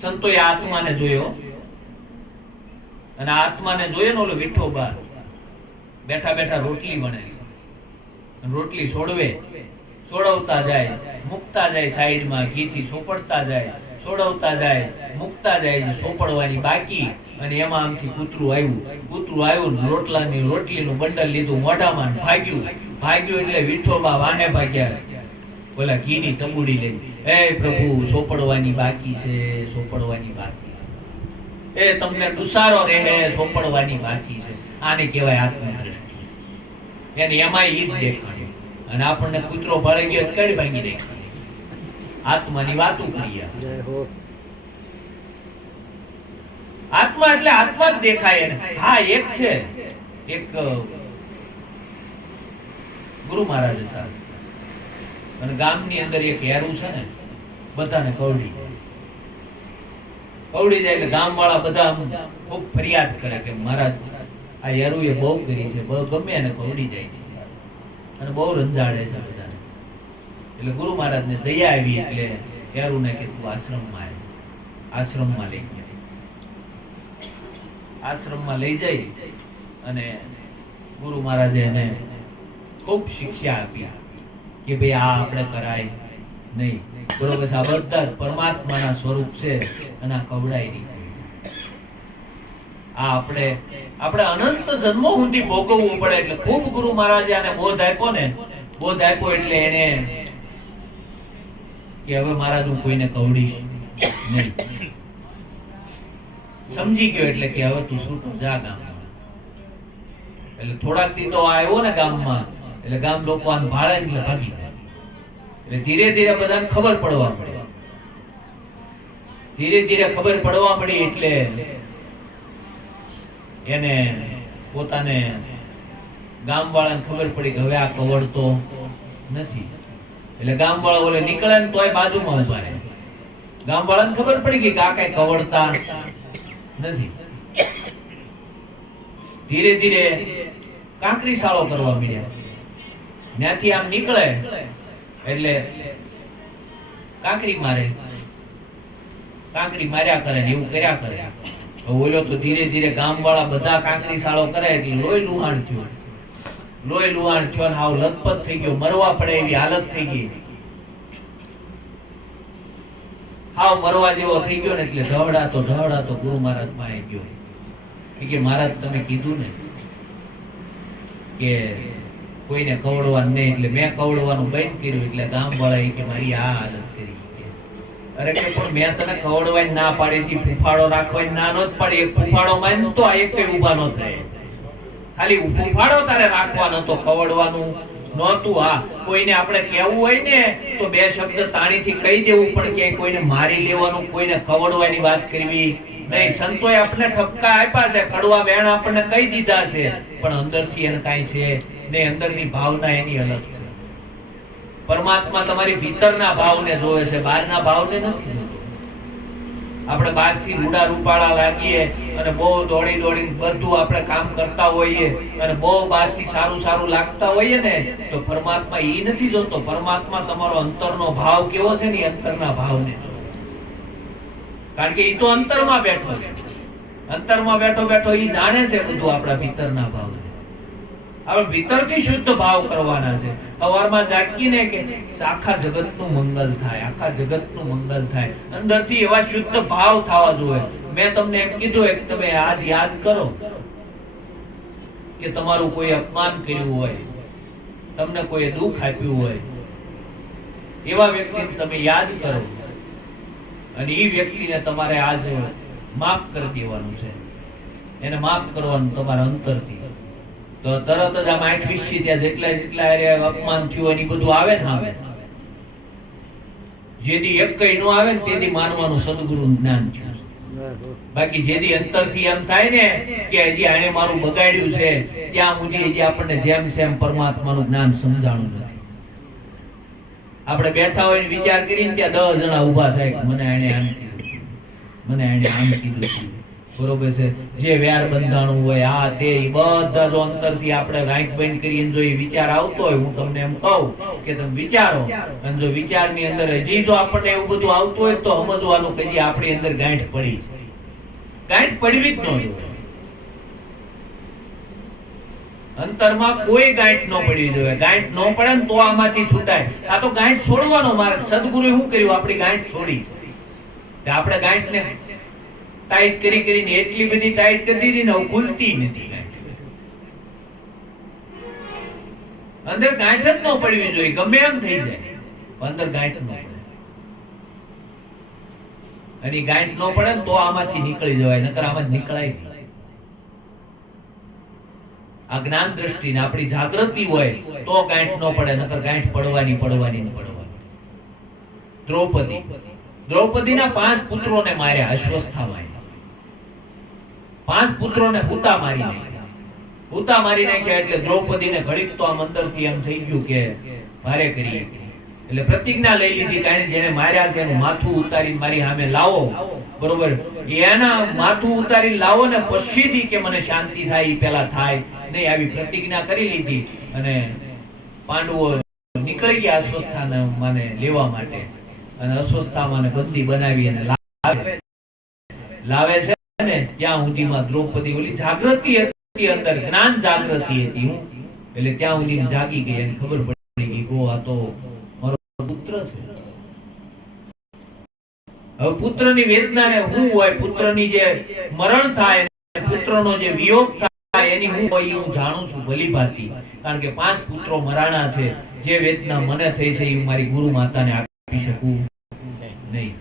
સંતોએ આત્માને જોયો, અને આત્માને જોયો ને ઓલો વિઠોબા બેઠા બેઠા રોટલી વણે છે. રોટલી સોડવતા જાય, મૂકતા જાય સાઈડમાં, ઘીથી સોપડતા જાય, સોડવતા જાય, મૂકતા જાય, સોપડવાની બાકી. અને એમાં આમથી કૂતરું આવ્યું, રોટલીનું બંડલ લીધું મોઢામાં, ભાગ્યું એટલે વિઠોબા વાહે ભાગ્યા બોલા ઘીની તબુડી લઈને, હે પ્રભુ સોપડવાની બાકી છે, સોપડવાની બાકી છે. એ તમને ડુસારો રહે, સોપડવાની બાકી છે. આને કહેવાય આત્મદ્રષ્ટિ. એને એમાંય ઈ જ દેખાડ્યું. અને આપણને કૂતરો ભાળી ગયો કઈ ભાંગી દે. આત્માની વાતો કરીએ. આત્મા એટલે આત્મા જ દેખાય. હા, એક છે, એક ગુરુ મહારાજ હતા, અને ગામની અંદર એક હેરું છે ને, બધાને કવડી જાય એટલે ગામ વાળા બધા ખૂબ ફરિયાદ કરે કે મહારાજ આ હેરુએ બહુ કરી છે, ગમે એને કવડી જાય છે અને બહુ રંજાડે છે બધાને. એટલે ગુરુ મહારાજને દયા આવી એટલે હેરુને કે તું આશ્રમમાં લઈ ગયા. આશ્રમમાં લઈ જઈ અને ગુરુ મહારાજે એને ખૂબ શિક્ષા આપી કે ભાઈ આ આપણે કરાય નહીં, બરોબર છે, આ બધા પરમાત્માના સ્વરૂપ છે અને આ કવડાય નહીં. આ આપણે અનંત જન્મો સુધી ભોગવવું પડે. એટલે ખૂબ ગુરુ મહારાજે આને બોધ આપ્યો એટલે એને કે હવે મહારાજ હું કોઈને કવડીશ નહીં. સમજી ગયો એટલે કે હવે તું છૂટો જા ગામમાં. એટલે થોડાક દી તો આવ્યો ને ગામમાં, એટલે ગામ લોકો આને ભાળે એટલે ભાગી જાય. એટલે ધીરે ધીરે બધાને ખબર પડવા મળી. એટલે એને પોતાને ગામ વાળાને ખબર પડી કે હવે આ કવડતો નથી. એટલે ગામ વાળા ઓલે નીકળે ને તોય બાજુમાં ઉભા રહે. ગામ વાળાને ખબર પડી ગઈ કે આ કઈ કવડતા નથી. ધીરે ધીરે કાંકરી સાળો કરવા માંડ્યા. ત્યાંથી આમ નીકળે એટલે કાંકરી માર્યા કરે ને એવું કર્યા કરે. ઓલો તો ધીરે ધીરે ગામ વાળા બધા કાંકરી સાળો કરે એટલે લોહી લુહાણ થયું. લોહી લુહાણ થયો ને હાવ લથપથ થઈ ગયો, મરવા પડે એવી હાલત થઈ ગઈ, હાવ મરવા જેવો થઈ ગયો ને એટલે ઢવડાતો ગુરુ મહારાજ પાસે ગયો કે મહારાજ તમે કીધું ને કે કોઈને કવડવાનું નહીં, એટલે મેં કવડવાનું બંધ કર્યું, એટલે ગામ વાળા કે મારી આ હાલત કરી. અરે કે પણ મેં તને કવડવાની ના પાડી હતી, ફૂફાડો રાખવાની ના નહોત પાડી, એક ફૂફાડો માં તો આ એક ઊભા નહોત રહે, ખાલી ફૂફાડો તારે રાખવાનો તો કવડવાનું નહોતું. હા, કોઈને આપણે કહેવું હોય ને તો બે શબ્દ તાણીથી કહી દેવું, પણ કે કોઈને મારી લેવાનું, કોઈને કવડવાની વાત કરવી નહીં. સંતોએ આપણને ઠપકા આપ્યા છે, કડવા વેણ આપણને કહી દીધા છે, પણ અંદરથી એને કાંઈ છે ને, અંદરની ભાવના એની અલગ છે. પરમાત્મા તમારી ભીતરના ભાવને જોવે છે, બહારના ભાવને નથી જોતો. આપણે બહારથી રૂડા રૂપાળા લાગીએ અને બહુ દોડીને બધું આપણે કામ કરતા હોઈએ અને બહુ બહારથી સારું લાગતા હોઈએ ને, તો પરમાત્મા ઈ નથી જોતો. પરમાત્મા તમારો અંતરનો ભાવ કેવો છે ને, અંતરના ભાવને જોવે, કારણ કે ઈ તો અંતરમાં બેઠો છે. અંતરમાં બેઠો ઈ જાણે છે બધું આપણા ભીતરના ભાવને. આપણે ભીતરથી શુદ્ધ ભાવ કરવાના છે. સવારમાં જાગીને કે આખા જગતનું મંગલ થાય, આખા જગતનું મંગલ થાય, અંદરથી એવા શુદ્ધ ભાવ થવા જોઈએ. મેં તમને એમ કીધું કે તમે આજ યાદ કરો કે તમારું કોઈ અપમાન કર્યું હોય, તમને કોઈ દુઃખ આપ્યું હોય, એવા વ્યક્તિને તમે યાદ કરો અને એ વ્યક્તિને તમારે આજ માફ કરી દેવાનું છે. એને માફ કરવાનું તમારા અંતરથી. તો તરત જ આમ 8-20 ત્યાં જેટલા અપમાન થયું એની બધું આવે ને, આવે જેથી એક કઈ નો આવે ને તેથી માનવાનું સદગુરુનું જ્ઞાન થયું. બાકી જેથી અંતરથી એમ થાય ને કે હજી આને મારું બગાડ્યું છે, ત્યાં સુધી હજી આપણને જેમ પરમાત્માનું જ્ઞાન સમજાણું નથી. આપણે બેઠા હોય ને વિચાર કરીને ત્યાં 10 જણા ઊભા થાય, મને આને આમ કીધું, મને આને આમ કીધું, બરોબર છે. જે વ્યાર બંધાણું હોય આ તે બધા જો અંતરથી આપણે ગાંઠ બંધ કરીને જો એ વિચાર આવતો હોય, હું તમને એમ કહું કે તમે વિચારો, અને જો વિચારની અંદર હજી જો આપણને એવું બધું આવતું હોય તો સમજવાનું કે હજી આપણી અંદર ગાંઠ પડી છે. ગાંઠ પડવી જ ન જોઈએ, અંતરમાં કોઈ ગાંઠ ન પડવી જોઈએ. ગાંઠ ન પડે ને તો આમાંથી છૂટાય. આ તો ગાંઠ છોડવાનો માર્ગ. સદગુરુએ શું કર્યું? આપણી ગાંઠ છોડી છે. આપણે ગાંઠને ટાઈટ કરીને એટલી બધી ટાઈટ કરી દીધી ને ખુલતી નથી ગાંઠ. અંદર ગાંઠ જ ન પડવી જોઈએ, ગમે એમ થઈ જાય, અંદર ગાંઠ ન પડે. અને ગાંઠ ન પડે ને તો આમાંથી નીકળી જવાય, નકર આમાં નીકળાય નહીં. આ જ્ઞાન દ્રષ્ટિ ને આપણી જાગૃતિ હોય તો ગાંઠ ન પડે, નકર ગાંઠ પડવાની. દ્રૌપદીના 5 પુત્રોને માર્યા અશ્વસ્થામાં. 5 પુત્રોને હુતા મારી નાખ્યા. એટલે દ્રૌપદીને ઘડીક તો આમ અંદરથી એમ થઈ ગયું કે ભારે કરી. એટલે પ્રતિજ્ઞા લઈ લીધી કે જેને માર્યા છે એનું માથું ઉતારીને મારી સામે લાવો, બરોબર? એના માથું ઉતારીને લાવો ને પછીથી કે મને શાંતિ થાય, પેલા થાય નહીં, આવી પ્રતિજ્ઞા કરી લીધી. અને પાંડવો નીકળી ગયા અશ્વસ્થામાને લેવા માટે, અને અશ્વસ્થામાને બંદી બનાવી અને લાવે છે ને ત્યાં સુધીમાં દ્રૌપદી ઓલી જાગૃતિ હતી, અંદર જ્ઞાન જાગૃતિ હતી, હું એટલે ત્યાં સુધી જાગી ગઈ અને ખબર પડી ગઈ ગો આ તો મારો પુત્ર છે. હવે પુત્રની વેદના ને શું હોય, પુત્રની જે મરણ થાય, પુત્રનો જે વિયોગ થાય એની હું હોય હું જાણું છું ભલી ભાતી. કારણ કે 5 પુત્રો મરાણા છે. જે વેદના મને થઈ છે એ મારી ગુરુ માતાને આપી શકું નહીં,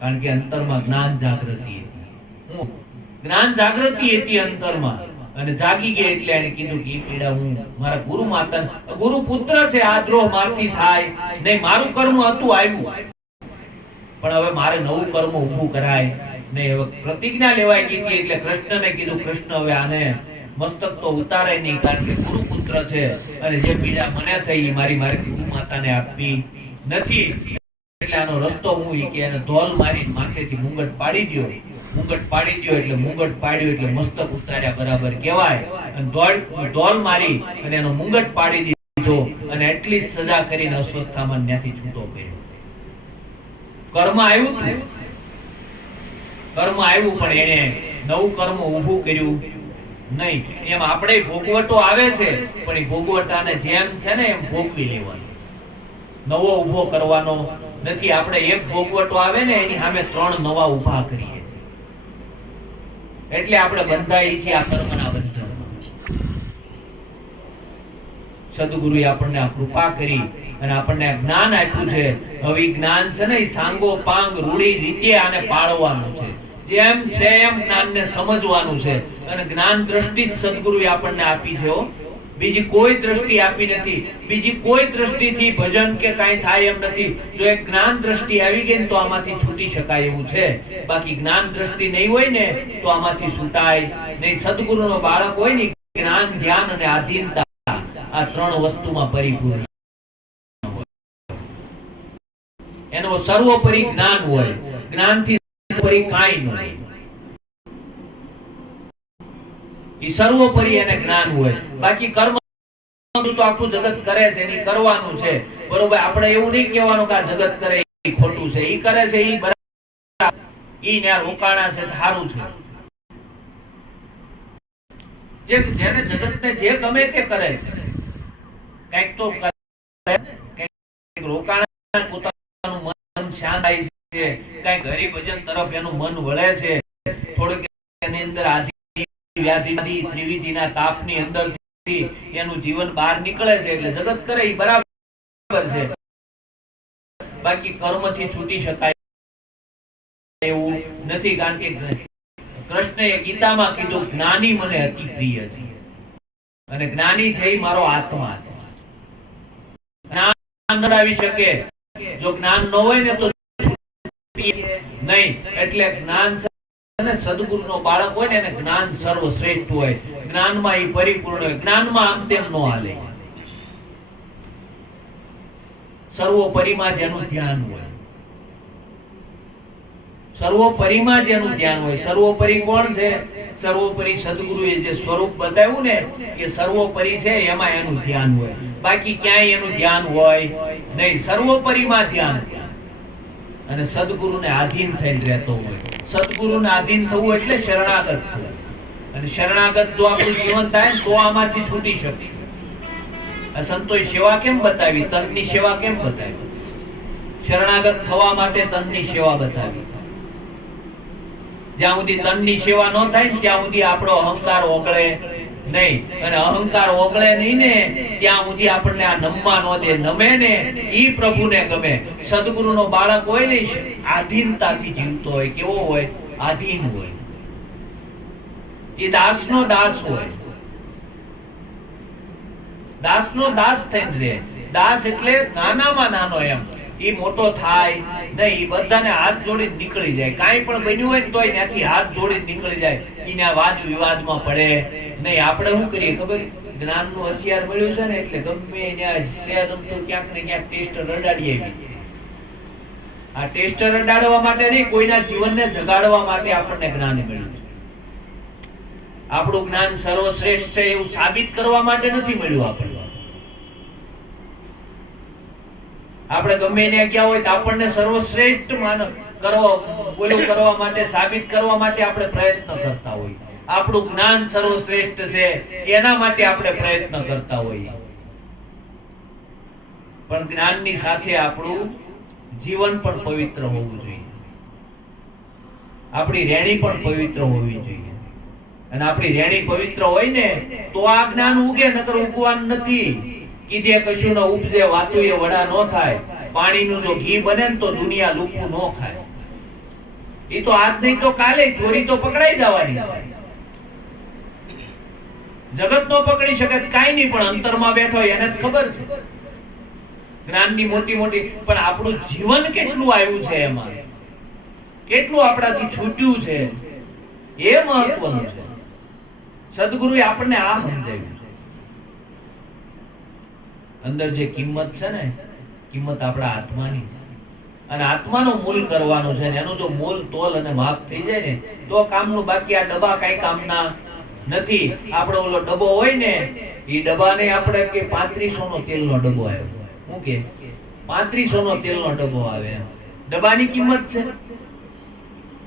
કારણ કે અંતરમાં જ્ઞાન જાગૃતિ હતી અંતરમાં, અને જાગી ગઈ. એટલે એને કીધું કે પીડા હું મારા ગુરુ માતા, ગુરુ પુત્ર છે, આ દ્રોહ મારથી થાય નહીં. મારું કર્મ હતું આવ્યું, પણ હવે મારે નવું કર્મ ઊભું કરાય નહીં. હવે પ્રતિજ્ઞા લેવાઈ ગઈ હતી. એટલે કૃષ્ણને કીધું, કૃષ્ણ હવે આને મસ્તક તો ઉતારે નહીં, કારણ કે ગુરુ પુત્ર છે, અને જે પીડા મને થઈ મારી ગુરુ માતાને આપવી નથી. એટલે આનો રસ્તો હું કે એને ધોલ મારી માથેથી મુંગટ પાડી દો. એટલે મુંગટ પાડ્યો એટલે મસ્તક ઉતાર્યા બરાબર કહેવાય. અને ધોલ મારી અને એનો મુંગટ પાડી દીધો, અને એટલી સજા કરીને અસ્વસ્થામાં ત્યાંથી છૂટો કર્યો. કર્મ આવ્યું, પણ એને નવું કર્મ ઊભું કર્યું નહીં. એમ આપણે ભોગવટો આવે છે, પણ એ ભોગવટાને જેમ છે ને એમ ભોગવી લેવાનો, નવો ઉભો કરવાનો નથી. આપણે એક ભોગવટો આવે ને એની સામે 3 નવા ઉભા કરીએ, એટલે આપણે બંધાઈએ છીએ આ કર્મના બંધનમાં. સદગુરુએ આપણને આ કૃપા કરી અને આપણને જ્ઞાન આપ્યું છે. હવે જ્ઞાન છે ને એ સાંગો પાંગ રૂડી રીતે આને પાળવાનું છે, જેમ છે એમ જ્ઞાનને સમજવાનું છે. અને જ્ઞાન દ્રષ્ટિ સદગુરુએ આપણને આપી છે. બીજી કોઈ દ્રષ્ટિ આપી નથી. બીજી કોઈ દ્રષ્ટિથી ભજન કે કાંઈ થાય એમ નથી. જો એક જ્ઞાન દ્રષ્ટિ આવી ગઈ ને તો આમાંથી છૂટી શકાય એવું છે. બાકી જ્ઞાન દ્રષ્ટિ નહીં હોય ને તો આમાંથી છૂટાય નહીં. સદગુરુનો બાળક હોય ને જ્ઞાન, ધ્યાન અને આધીનતા આ 3 વસ્તુમાં પરિપૂર્ણ, એનો સર્વોપરી જ્ઞાન હોય. જ્ઞાનથી સર્વોપરી કાંઈ ન હોય. ઈ સર્વોપરી એને જ્ઞાન હોય. બાકી કર્મ તો આખું જગત કરે છે, એની કરવાનું છે, બરોબર. આપણે એવું નહીં કહેવાનું કે આ જગત કરે એ ખોટું છે. ઈ કરે છે ઈ બરાબર, ઈ ને રોકાણા છે સારું છે. જેને જગતને જે ગમે તે કરે છે, કંઈક તો કરે, કંઈક રોકાણા, પોતાનું મન શાંત થાય છે, કંઈક હરિભજન તરફ એનું મન વળે છે, થોડુંક એની અંદર વ્યાધિ ત્રિવિધિના તાપની અંદરથી એનું જીવન બહાર નીકળે છે, એટલે જગત કરે એ બરાબર છે. બાકી કર્મથી છૂટી શકાય એવું નથી. કારણ કે કૃષ્ણએ ગીતામાં કીધું જ્ઞાની મને અતિ પ્રિય છે, અને જ્ઞાની છે એ મારો આત્મા છે. જ્ઞાન ન આવી શકે, જો જ્ઞાન ન હોય ને તો નહીં. એટલે જ્ઞાન અને સદગુરુનો બાળક હોય ને એને જ્ઞાન સર્વશ્રેષ્ઠ હોય. જ્ઞાનમાં એ પરિપૂર્ણ હોય. જ્ઞાનમાં આમ તેમ ન હાલે. સર્વોપરીમાં જેનું ધ્યાન હોય, સર્વોપરીમાં જેનું ધ્યાન હોય. સર્વોપરી કોણ છે? સર્વોપરી સદગુરુએ જે સ્વરૂપ બતાવ્યું ને એ સર્વોપરી છે, એમાં એનું ધ્યાન હોય. બાકી ક્યાંય એનું ધ્યાન હોય નહીં. સર્વોપરીમાં ધ્યાન અને સદગુરુને આધીન થઈને રહેતો હોય. સદગુરુને આધીન થવું એટલે શરણાગત થવું. અને શરણાગત જો આપણું જીવન થાય તો આમાંથી છૂટી શકે. સંતોએ સેવા કેમ બતાવી? તનની સેવા કેમ બતાવી? શરણાગત થવા માટે તનની સેવા બતાવી. જ્યાં સુધી તનની સેવા ન થાય ને ત્યાં સુધી આપણો અહંકાર ઓગળે નહીં. અને અહંકાર ઓગળે નહીં ને ત્યાં સુધી આપણને આ નમવા ન દે. નમે ને ઈ પ્રભુને ગમે. સદગુરુનો બાળક હોય ને આધીનતાથી જીવતો હોય. કેવો હોય? આધીન હોય. એ દાસનો દાસ હોય. દાસનો દાસ થઈને રહે. દાસ એટલે નાનામાં નાનો એમ. એ મોટો થાય નહીં, એ બધાને હાથ જોડી નીકળી જાય. કાંઈ પણ બન્યું હોય તોય ત્યાંથી હાથ જોડી નીકળી જાય. એને વાદ વિવાદમાં પડે નહીં. આપણે શું કરીએ ખબર? જ્ઞાનનું હથિયાર મળ્યું છે ને એટલે ગમે ત્યાં સહેજ તો ક્યાંક ને ક્યાંક ટેસ્ટ રડાડીએ. આ ટેસ્ટ રડાડવા માટે નહીં, કોઈના જીવનને જગાડવા માટે આપણને જ્ઞાન મળ્યું છે. આપણું જ્ઞાન સર્વશ્રેષ્ઠ છે એવું સાબિત કરવા માટે નથી મળ્યું આપણને. આપણે ગમે ત્યાં ગયા હોય તો આપણને સર્વશ્રેષ્ઠ કરવા માટે, સાબિત કરવા માટે આપણે પ્રયત્ન કરતા હોઈએ. આપણું જ્ઞાન સર્વશ્રેષ્ઠ છે એના માટે આપણે પ્રયત્ન કરતા હોઈએ. પણ જ્ઞાનની સાથે આપણું જીવન પણ પવિત્ર હોવું જોઈએ. આપણી રેણી પણ પવિત્ર હોવી જોઈએ. અને આપણી રેણી પવિત્ર હોય ને તો આ જ્ઞાન ઉગે, નકર ઉગવાનું નથી. કીધે કશું ન ઉપજે, વાતું એ વડા ન થાય. પાણીનું જો ઘી બને ને તો દુનિયા લુખું ન ખાય. એ તો આજ નહીં તો કાલે ચોરી તો પકડાઈ જવાની છે. જગત નો પકડી શકે કાઈ નહીં, પણ અંતરમાં બેઠો એને જ ખબર છે. જ્ઞાનની મોટી મોટી, પણ આપણું જીવન કેટલું આવ્યું છે એમાં, કેટલું આપણાથી છૂટ્યું છે એ મહત્વનું છે. સદગુરુએ આપણને આ સમજાવ્યું છે. અંદર જે કિંમત છે ને, કિંમત આપણા આત્માની છે. અને આત્માનો મૂલ કરવાનો છે ને એનો જો મૂલ તોલ અને માપ થઈ જાય ને તો કામનું. બાકી આ ડબ્બા કઈ કામના નથી. આપણો ઓલો ડબ્બો હોય ને એ ડબ્બાને આપણે કે 3500 નો તેલનો ડબ્બો આવ્યો. શું કે 3500 નો તેલનો ડબ્બો આવે? ડબ્બાની કિંમત છે.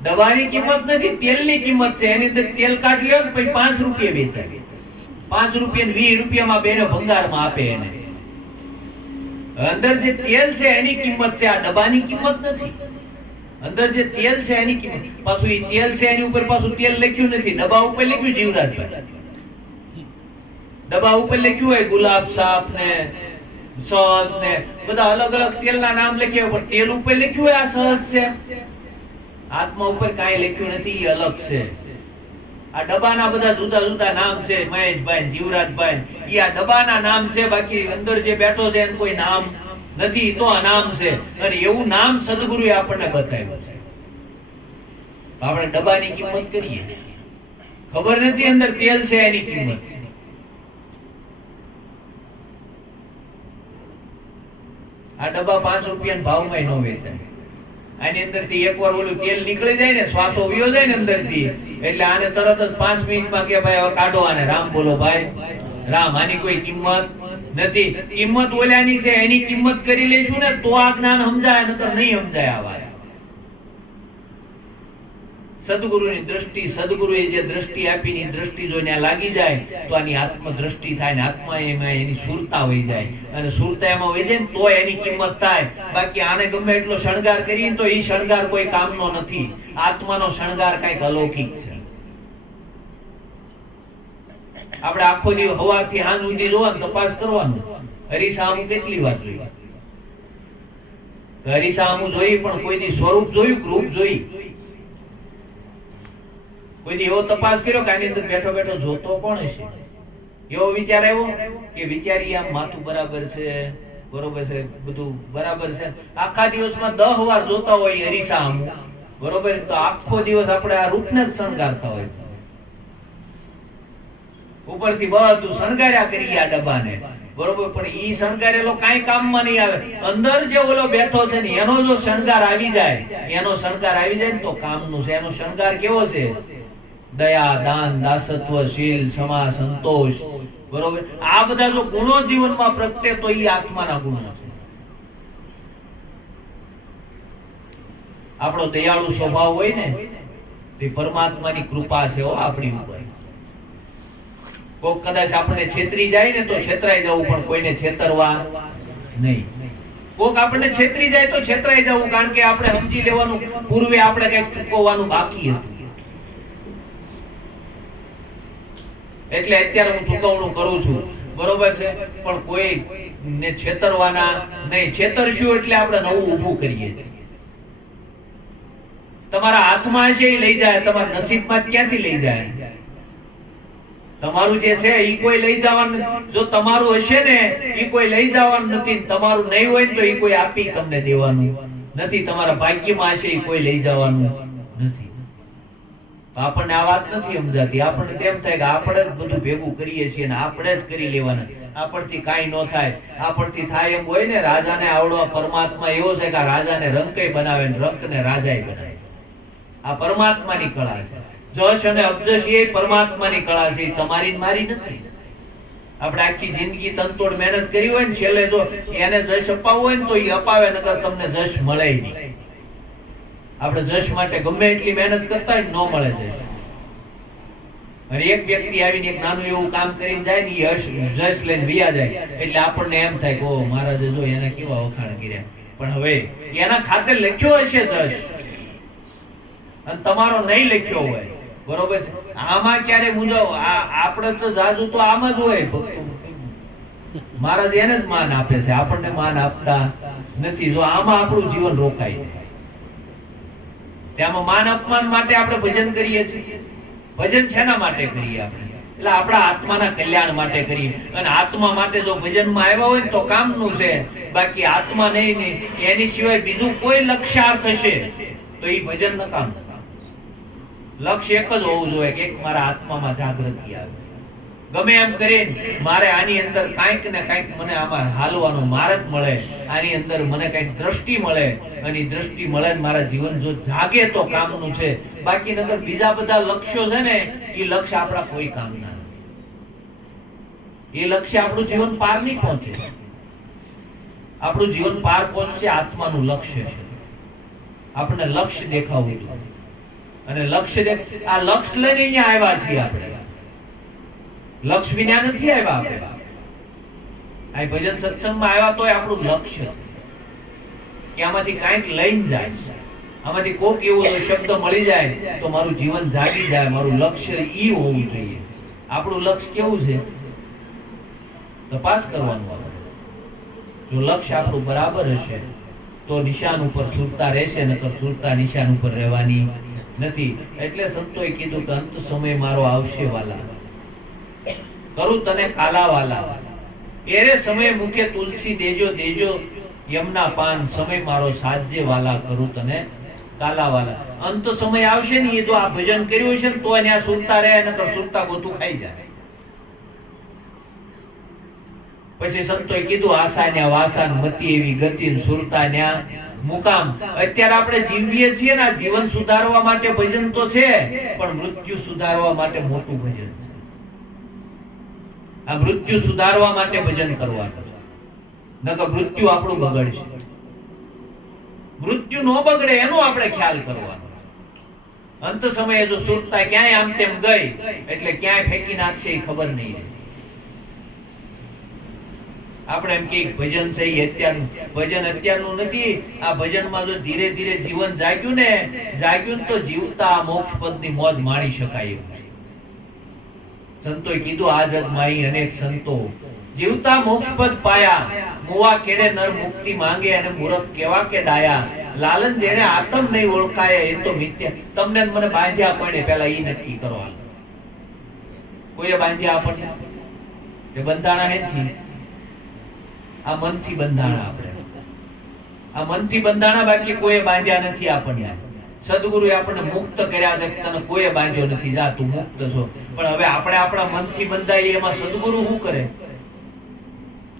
દવાની કિંમત નથી, તેલની કિંમત છે. એની અંદર તેલ કાઢ લ્યો ને પછી 5 રૂપિયા વેચાય. 5 રૂપિયા ને 20 રૂપિયામાં બેનો ભંગારમાં આપે એને. અંદર જે તેલ છે એની કિંમત છે, આ ડબ્બાની કિંમત નથી. અંદર જે તેલ છે એની કિંમત. પાછું એ તેલ છે એની ઉપર પાછું તેલ લખ્યું નથી, ડબ્બા ઉપર લખ્યું જીવરાજભાઈ. ડબ્બા ઉપર લખ્યું હોય ગુલાબ સાફ ને સહજ ને બધા અલગ અલગ તેલના નામ લખ્યા હોય, પણ તેલ ઉપર લખ્યું હોય આ સહજ છે. આત્મા ઉપર કાંઈ લખ્યું નથી, એ અલગ છે. આ ડબ્બાના બધા જુદા જુદા નામ છે, મહેશભાઈ જીવરાજભાઈ, એ આ ડબ્બાના નામ છે. બાકી અંદર જે બેઠો છે એનું કોઈ નામ નથી, તો આ નામ છે. અને એવું નામ સદગુરુએ આપણને બતાવ્યું છે. આપણે ડબ્બાની કિંમત કરીએ, ખબર નથી અંદર તેલ છે એની કિંમત. આ ડબ્બા 5 રૂપિયાના ભાવમાં ન વેચાય. આની અંદરથી એકવાર ઓલું તેલ નીકળી જાય ને, શ્વાસો વયો જાય ને અંદરથી, એટલે આને તરત જ 5 મિનિટમાં કે ભાઈ હવે કાઢો આને, રામ બોલો ભાઈ રામ. આની કોઈ કિંમત નથી. કિંમત ઓલાની છે, એની કિંમત કરી લેશું ને તો આ જ્ઞાન સમજાય, નકર નહીં સમજાય. આ વાત સદગુરુની દ્રષ્ટિ, સદગુરુએ જે દ્રષ્ટિ આપીની દ્રષ્ટિ જો ત્યાં લાગી જાય તો આની આત્મ દ્રષ્ટિ થાય ને આત્મા એમાં એની સુરતા વહી જાય. અને સુરતા એમાં વહી જાય ને તો એની કિંમત થાય. બાકી આને ગમે એટલો શણગાર કરીએ તો એ શણગાર કોઈ કામનો નથી. આત્માનો શણગાર કઈક અલૌકિક છે. આપણે આખો દિવસ સવારથી સાંજ સુધી જોવાનું, તપાસ કરવાનું, હરીસામું કેટલી વાર જોઈ. હરીસામું જોઈ પણ કોઈ દી સ્વરૂપ જોયું, રૂપ જોઈ. કોઈ દી એવો તપાસ કર્યો કે આની અંદર બેઠો બેઠો જોતો કોણ હશે? એવો વિચાર આવ્યો કે વિચારી આમ માથું બરાબર છે, બરોબર છે, બધું બરાબર છે. આખા દિવસમાં 10 વાર જોતા હોય હરીસામું, બરોબર, તો આખો દિવસ આપણે આ રૂપને જ શણગારતા હોય. ઉપરથી બધું શણગાર્યા કરીએ આ ડબ્બાને, બરોબર, પણ ઈ શણગારેલો કાંઈ કામમાં નહીં આવે. અંદર જે ઓલો બેઠો છે ને એનો જો શણગાર આવી જાય, એનો શણગાર આવી જાય ને તો કામનું છે. એનો શણગાર કેવો છે? દયા, દાન, દાસત્વ, શીલ, ક્ષમા, સંતોષ, બરોબર. આ બધા જો ગુણો જીવનમાં પ્રગટે તો ઈ આત્માના ગુણો છે. આપણો દયાળુ સ્વભાવ હોય ને તે પરમાત્માની કૃપા છે આપણી ઉપર. કોક કદાચ આપણે છેતરી જાય ને તો છેતરાઈ જવું, પણ કોઈને છેતરવા નહીં. કોક આપણને છેતરી જાય તો છેતરાઈ જવું, કારણ કે આપણે સમજી લેવાનું પૂર્વે આપણે કંઈક ચૂકવવાનું બાકી હતું. એટલે અત્યારે હું ચૂકવણું કરું છું, બરોબર છે, પણ કોઈ ને છેતરવાના નહીં. છેતરશું એટલે આપણે નવું ઊભું કરીએ છીએ. તમારા હાથમાં છે એ લઈ જાય, તમારા નસીબમાં ક્યાંથી લઈ જાય? તમારું જે છે એ કોઈ લઈ જવાનું, જો તમારું હશે ને એ કોઈ લઈ જવાનું નથી. તમારું નહીં હોય તો એ કોઈ આપી તમને દેવાનું નથી. તમારા ભાગ્યમાં હશે એ કોઈ લઈ જવાનું નથી. આપણને આ વાત નથી સમજાતી. આપણને તેમ થાય કે આપણે જ બધું ભેગું કરીએ છીએ ને આપણે જ કરી લેવાના, આપણથી કાંઈ ન થાય. આપણથી થાય એમ હોય ને, રાજાને આવડવા પરમાત્મા એવો છે કે રાજાને રંકે બનાવે ને રંકને રાજાએ બનાવે. આ પરમાત્માની કળા છે. જશ અને અબજશ એ પરમાત્માની કળા છે, તમારી ને મારી નથી. આપણે આખી જિંદગી તનતોડ મહેનત કરી હોય ને, છેલ્લે જો એને જશ અપાવવું હોય ને તો એ અપાવે, નકર તમને જશ મળે નહીં. આપણે જશ માટે ગમે એટલી મહેનત કરતા હોય ન મળે જશ. અને એક વ્યક્તિ આવીને એક નાનું એવું કામ કરીને જાય ને, એ જશ લઈને વિયા જાય, એટલે આપણને એમ થાય કે ઓ મહારાજે જો એને કેવા વખાણ કર્યા. પણ હવે એના ખાતે લખ્યો હશે જશ, અને તમારો નહીં લખ્યો હોય, બરોબર છે. આમાં ક્યારે મૂંઝાવ, આપણે તો જાજુ તો આમ જ હોય. મહારાજ એને જ માન આપે છે, આપણને માન આપતા નથી. જો આમાં આપણું જીવન રોકાય છે. તેમાં માન અપમાન માટે આપણે ભજન કરીએ છીએ. ભજન શેના માટે કરીએ આપણે? એટલે આપણા આત્માના કલ્યાણ માટે કરીએ. અને આત્મા માટે જો ભજનમાં આવ્યા હોય તો કામનું છે. બાકી આત્મા નહીં, એની સિવાય બીજું કોઈ લક્ષ્યાર્થ હશે તો એ ભજન નકામું. લક્ષ્ય એક જ હોવું જોઈએ કે એક મારા આત્મામાં જાગૃતિ આવે. ગમે એમ કરીને મારે આની અંદર કાંઈક ને કાંઈક મને આમાં હાલવાનો માર્ગ મળે, આની અંદર મને કાંઈક દ્રષ્ટિ મળે, અને દ્રષ્ટિ મળે ને મારા જીવન જો જાગે તો કામનું છે. બાકી નગર બીજા બધા લક્ષ્યો છે ને, એ લક્ષ્ય આપણા કોઈ કામના નથી. એ લક્ષ્ય આપણું જીવન પાર નહીં પહોંચે. આપણું જીવન પાર પહોંચશે આત્માનું લક્ષ્ય છે. આપણને લક્ષ્ય દેખાવું જોઈએ. અને લક્ષ્ય આ લક્ષ્ય લઈને અહીંયા આવ્યા છીએ આપણે. લક્ષ્ય વિના નથી આવ્યા આપણે. આ ભજન સત્સંગમાં આવ્યા તોય આપણું લક્ષ્ય છે કે આમાંથી કાંઈક લઈને જાય, આમાંથી કોક એવો શબ્દ મળી જાય તો મારું જીવન જાગી જાય. મારું લક્ષ્ય ઈ હોવું જોઈએ. આપણું લક્ષ્ય કેવું છે તપાસ કરવાનું. જો લક્ષ્ય આપણું બરાબર હશે તો નિશાન ઉપર સુરતા રહેશે, નકર સુરતા નિશાન ઉપર રહેવાની નથી. એટલે સંતોએ કીધું કે અંત સમય મારો આવશે વાલા, કરું તને કાલા વાલા. એરે સમય મુકે તુલસી દેજો દેજો યમના પાન, સમય મારો સાજે વાલા, કરું તને કાલા વાલા. અંત સમય આવશે ને, એ જો આ ભજન કર્યું છે ને તો એને આ સુરતા રહે, નકર સુરતા ગોતું ખાઈ જાય. પછી સંતોએ કીધું આશા ને વાસા મતી એવી ગતિ સુરતા ન્યા મુકામ. અત્યારે આપણે જીવીએ છીએ ને, આ જીવન સુધારવા માટે ભજન તો છે, પણ મૃત્યુ સુધારવા માટે મોટું ભજન છે. આ મૃત્યુ સુધારવા માટે ભજન કરવાનું, નકર મૃત્યુ આપણું બગડશે. મૃત્યુ નો બગડે એનો આપણે ખ્યાલ કરવાનો. અંત સમયે જો સુરતા ક્યાંય આમ તેમ ગઈ એટલે ક્યાંય ફેંકી નાખશે એ ખબર નહીં રહે. આપણે એમ કે ભજન છે અત્યારનું, ભજન અત્યારનું નથી. આ ભજનમાં જો ધીરે ધીરે જીવન જાગ્યું ને તો જીવતા મોક્ષ પદની મોજ માણી શકાય એવું છે. સંતોએ કીધું આ જગમાં અનેક સંતો જીવતા મોક્ષ પદ પાયા, મુવા કેડે નર મુક્તિ માંગે અને મૂરખ કેવા કે ડાયા. લાલન જેને આત્મ નહીં ઓળખાય એ તો મિથ્યા. તમને મને બાંધ્યા પડે પેલા ઈ નક્કી કરો. કોઈએ બાંધ્યા આપણને એ બંધાણા હેથી, આ મનથી બંધાણા. આપણે આ મનથી બંધાણા, બાકી કોઈએ બાંધ્યા નથી આપણને. સદગુરુએ આપણને મુક્ત કર્યા છે, તને કોઈએ બાંધ્યો નથી, જા તું મુક્ત છો. પણ હવે આપણે આપણા મનથી બંધાઈએ એમાં સદગુરુ શું કરે?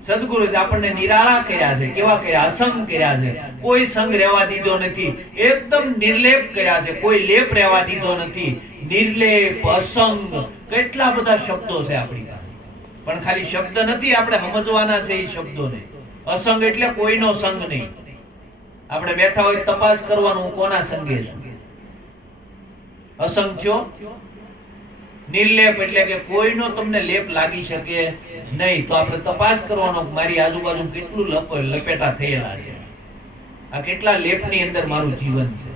સદગુરુએ આપણને નિરાળા કર્યા છે. કેવા કર્યા? અસંગ કર્યા છે. કોઈ સંગ રહેવા દીધો નથી, એકદમ નિર્લેપ કર્યા છે. કોઈ લેપ રહેવા દીધો નથી. નિર્લેપ, અસંગ, કેટલા બધા શબ્દો છે આપણી પાસે. પણ ખાલી શબ્દ નથી, આપણે સમજવાના છે એ શબ્દોને. અસંગ એટલે કોઈનો સંગ નહીં. આપણે બેઠા હોય તપાસ કરવાનું, હું કોના સંગે છું. અસંગ થયો. નિર્લેપ એટલે કે કોઈનો તમને લેપ લાગી શકે નહીં. તો આપણે તપાસ કરવાનો, મારી આજુબાજુ કેટલું લપેટા થયેલા છે, આ કેટલા લેપની અંદર મારું જીવન છે.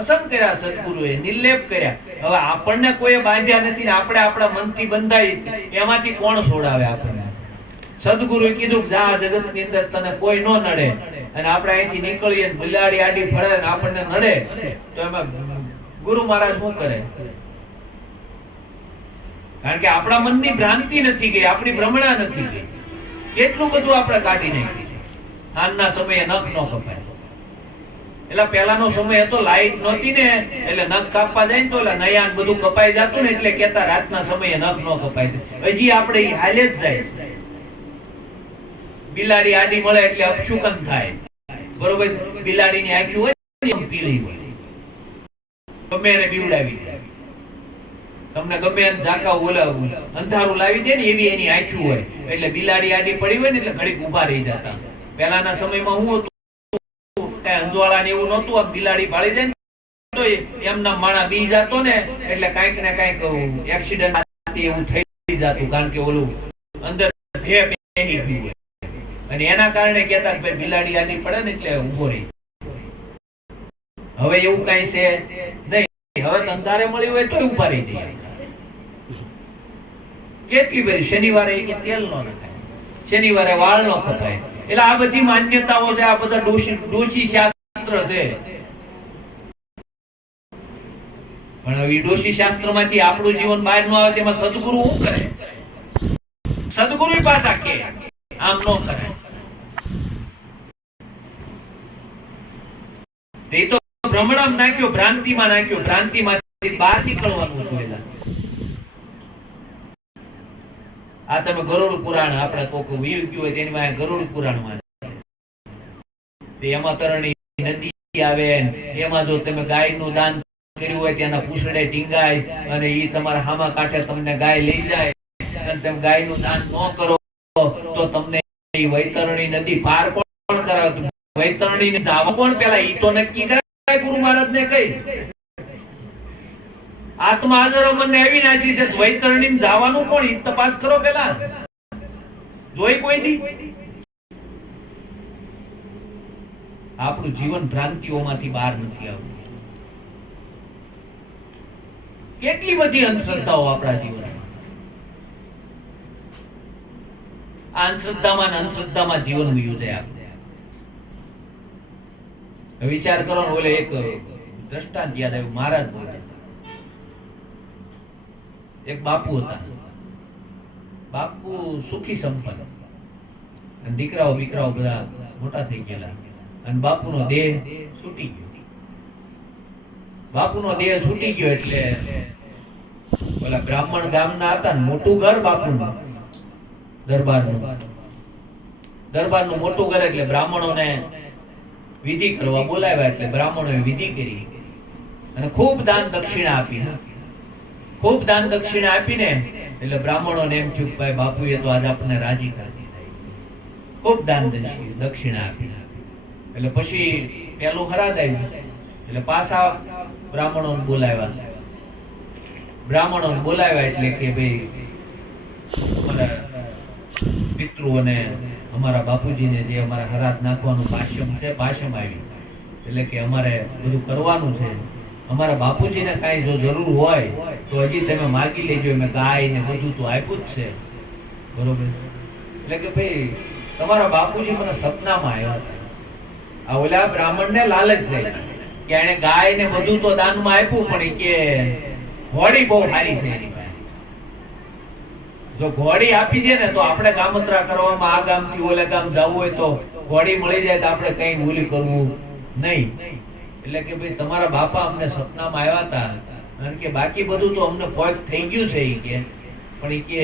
અસંગ કર્યા સદગુરુએ, નિર્લેપ કર્યા. હવે આપણને કોઈ બાંધ્યા નથી ને આપણે આપણા મનથી બંધાઈ, એમાંથી કોણ છોડાવે આપણને? સદગુરુએ કીધું જા જગતની અંદર તને કોઈ નો નડે. અને આપણે અહીંથી નીકળીએ બિલાડી આડી ફળે ને આપણને નડે તો એમાં ગુરુ મહારાજ શું કરે? કારણ કે આપણા મનની ભ્રાંતિ નથી ગઈ, આપણી ભ્રમણા નથી ગઈ. કેટલું બધું આપણે કાઢી નાખ્યું. આજના સમયે નખ નો કપાય. એટલે પહેલાનો સમય હતો, લાઈટ નહોતી ને, એટલે નખ કાપવા જાય ને તો એટલે નયાન બધું કપાઈ જતું ને, એટલે કેતા રાતના સમયે નખ નો કપાય. હજી આપણે ઈ હાલે જ જાય છે. બિલાડી આડી મળે એટલે અપશુકન થાય. બરોબર છે? બિલાડીની આંખી હોય ને એમ પીળી હોય, ગમે એને બીવડાવી દે. તમને ગમે એને ઝાકા ઓલાવું અંધારું લાવી દે ને એવી એની આંખી હોય. એટલે બિલાડી આડી પડી હોય ને એટલે ઘડીક ઊભા રહી જતા. પહેલાના સમયમાં હું હતું, અંજવાળા ને એવું નહોતું. આ બિલાડી પાળી જાય ને તો એમના માણા બી જાતો ને એટલે કાંઈક ને કાંઈક એક્સિડન્ટ એવું થઈ જતું. કારણ કે ઓલું અંદર ભે પહેરી ગયું હોય અને એના કારણે કહેતા કે બિલાડી આડી પડે ને એટલે ઊભો રહી. હવે એવું કાંઈ છે નહીં. હવે અંધારે મળી હોય તો ઊભા રહી જાય. કેટલી બધી શનિવારે કે તેલ નો નખાય, શનિવારે વાળ નો કપાય. એટલે આ બધી માન્યતાઓ છે, આ બધા ડોશી શાસ્ત્ર છે. પણ હવે ડોશી શાસ્ત્ર માંથી આપણું જીવન બહાર નો આવે તેમાં સદગુરુ શું કરે? સદગુરુ પાછા કે આમ નો કરે. તે તો ભ્રમણામાં નાખ્યો, ભ્રાંતિમાં નાખ્યો. ભ્રાંતિમાંથી બહાર નીકળવાનું હતું. આ તમે ગરુડ પુરાણ, આપણે કોક વીર ગયું હોય તેની માં ગરુડ પુરાણ માં એમાં તરણી નદી આવે, એમાં જો તમે ગાય નું દાન કર્યું હોય ત્યાંના પૂછડે ટીંગાય અને ઈ તમારા હામા કાંઠે તમને ગાય લઈ જાય અને તમે ગાય નું દાન ન કરો તો તમને વૈતરણી નદી પાર કોણ કરાવે? વૈતરણી ને જાવ કોણ? પેલા ઈ તો નક્કી કરે કહેવાય ગુરુ મહારાજને કઈ આત્મા હાજરો મને અવિનાશી છે વૈતરણી જવાનું કોણ ઈ તપાસ કરો પેલા જોઈ કોઈ દી આપણું જીવન ભ્રાંતિઓમાંથી બહાર નથી આવતું કેટલી બધી અંધશ્રદ્ધાઓ આપણા જીવનમાં આ અંધશ્રદ્ધામાં જીવન વયું જાય આપણે વિચાર કરો ને ઓલે એક દ્રષ્ટાંત યાદ આવ્યું મહારાજ બોલે એક બાપુ હતા બાપુ સુખી સંપન્ન અને દીકરાઓ બધા મોટા થઈ ગયેલા અને બાપુનો દેહ છૂટી ગયો એટલે ઓલા બ્રાહ્મણ ગામના હતા ને મોટું ઘર બાપુનું દરબારનું મોટું ઘર એટલે બ્રાહ્મણોને વિધિ કરવા બોલાવ્યા એટલે બ્રાહ્મણોએ વિધિ કરી અને ખૂબ દાન દક્ષિણા આપીને એટલે બ્રાહ્મણોને એમ થયું ભાઈ બાપુએ તો આજ આપણને રાજી કરી દીધા ખૂબ દાન દક્ષિણા આપી એટલે પછી પેલું હરાજ આવ્યું એટલે પાછા બ્રાહ્મણોને બોલાવ્યા એટલે કે ભાઈ અમારા પિતૃઓને અમારા બાપુજીને જે અમારા હરાજ નાખવાનું ભાષ્યમ આવ્યું એટલે કે અમારે બધું કરવાનું છે અમારા બાપુજીને કાંઈ જો જરૂર હોય તો હજી તમે માગી લેજો મેં ગાય ને બધું તો આપ્યું જ છે બરોબર એટલે કે ભાઈ તમારા બાપુજી મને સપનામાં આવ્યા હતા આ ઓલા બ્રાહ્મણને લાલચ છે કે એને ગાય ને બધું તો દાનમાં આપ્યું પણ કે ઘોડી બહુ સારી છે એની પાસે જો ઘોડી આપી દે ને તો આપણે ગામત્રા કરવામાં આ ગામથી ઓલે ગામ જવું હોય તો ઘોડી મળી જાય તો આપણે કઈ ભૂલી કરવું નહીં એટલે કે ભાઈ તમારા બાપા અમને સપનામાં આવ્યા હતા અને કે બાકી બધું તો અમને પોઈન્ટ થઈ ગયું છે ઈ કે પણ ઈ કે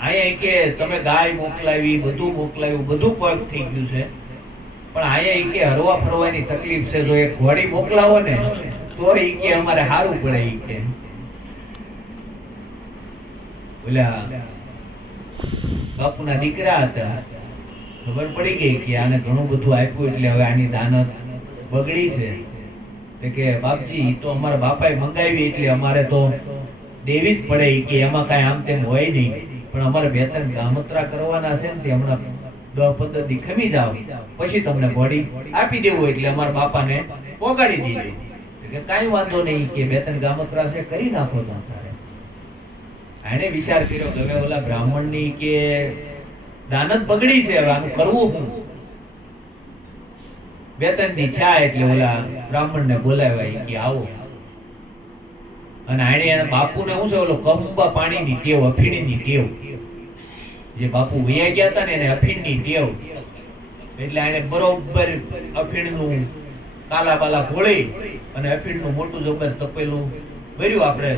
અહીંયા કે તમે ગાય મોકલાવી બધું પોઈન્ટ થઈ ગયું છે પણ અહીંયા ઈ કે હરવા ફરવાની તકલીફ છે જો એક ઘોડી મોકલાવો ને તો ઈ કે અમારે સારું પડે ઈ કે ઓલા બાપુના દીકરા હતા ખબર પડી ગઈ કે આને ઘણું બધું આપ્યું એટલે હવે આની દાનત બગડી છે કે બાપજી તો અમારા બાપાએ મંગાવી એટલે અમારે તો દેવી જ પડે કે એમાં કાંઈ આમ તેમ હોય નહીં પણ અમારે 2-3 ગામત્રા કરવાના છે ને તે હમણાં 10-15 દી ખમી જાવ પછી તમને ઘોડી આપી દેવું એટલે અમારા બાપાને પોગાડી દીધી કે કાંઈ વાંધો નહીં કે 2-3 ગામત્રા છે કરી નાખો તો એને વિચાર કર્યો કે હવે ઓલા બ્રાહ્મણની કે દાનત બગડી છે હવે આનું કરવું શું 2-3 દી થયા એટલે ઓલા બ્રાહ્મણને બોલાવ્યા કે આવો અને આણે એના બાપુને શું છે ઓલો કંબા પાણીની ટેવ અફીણની ટેવ જે બાપુ વયા ગયા હતા ને એને અફીણની ટેવ એટલે આણે બરોબર અફીણનું કાલા બાલા ઘોળી અને અફીણનું મોટું જોબર તપેલું ભર્યું આપણે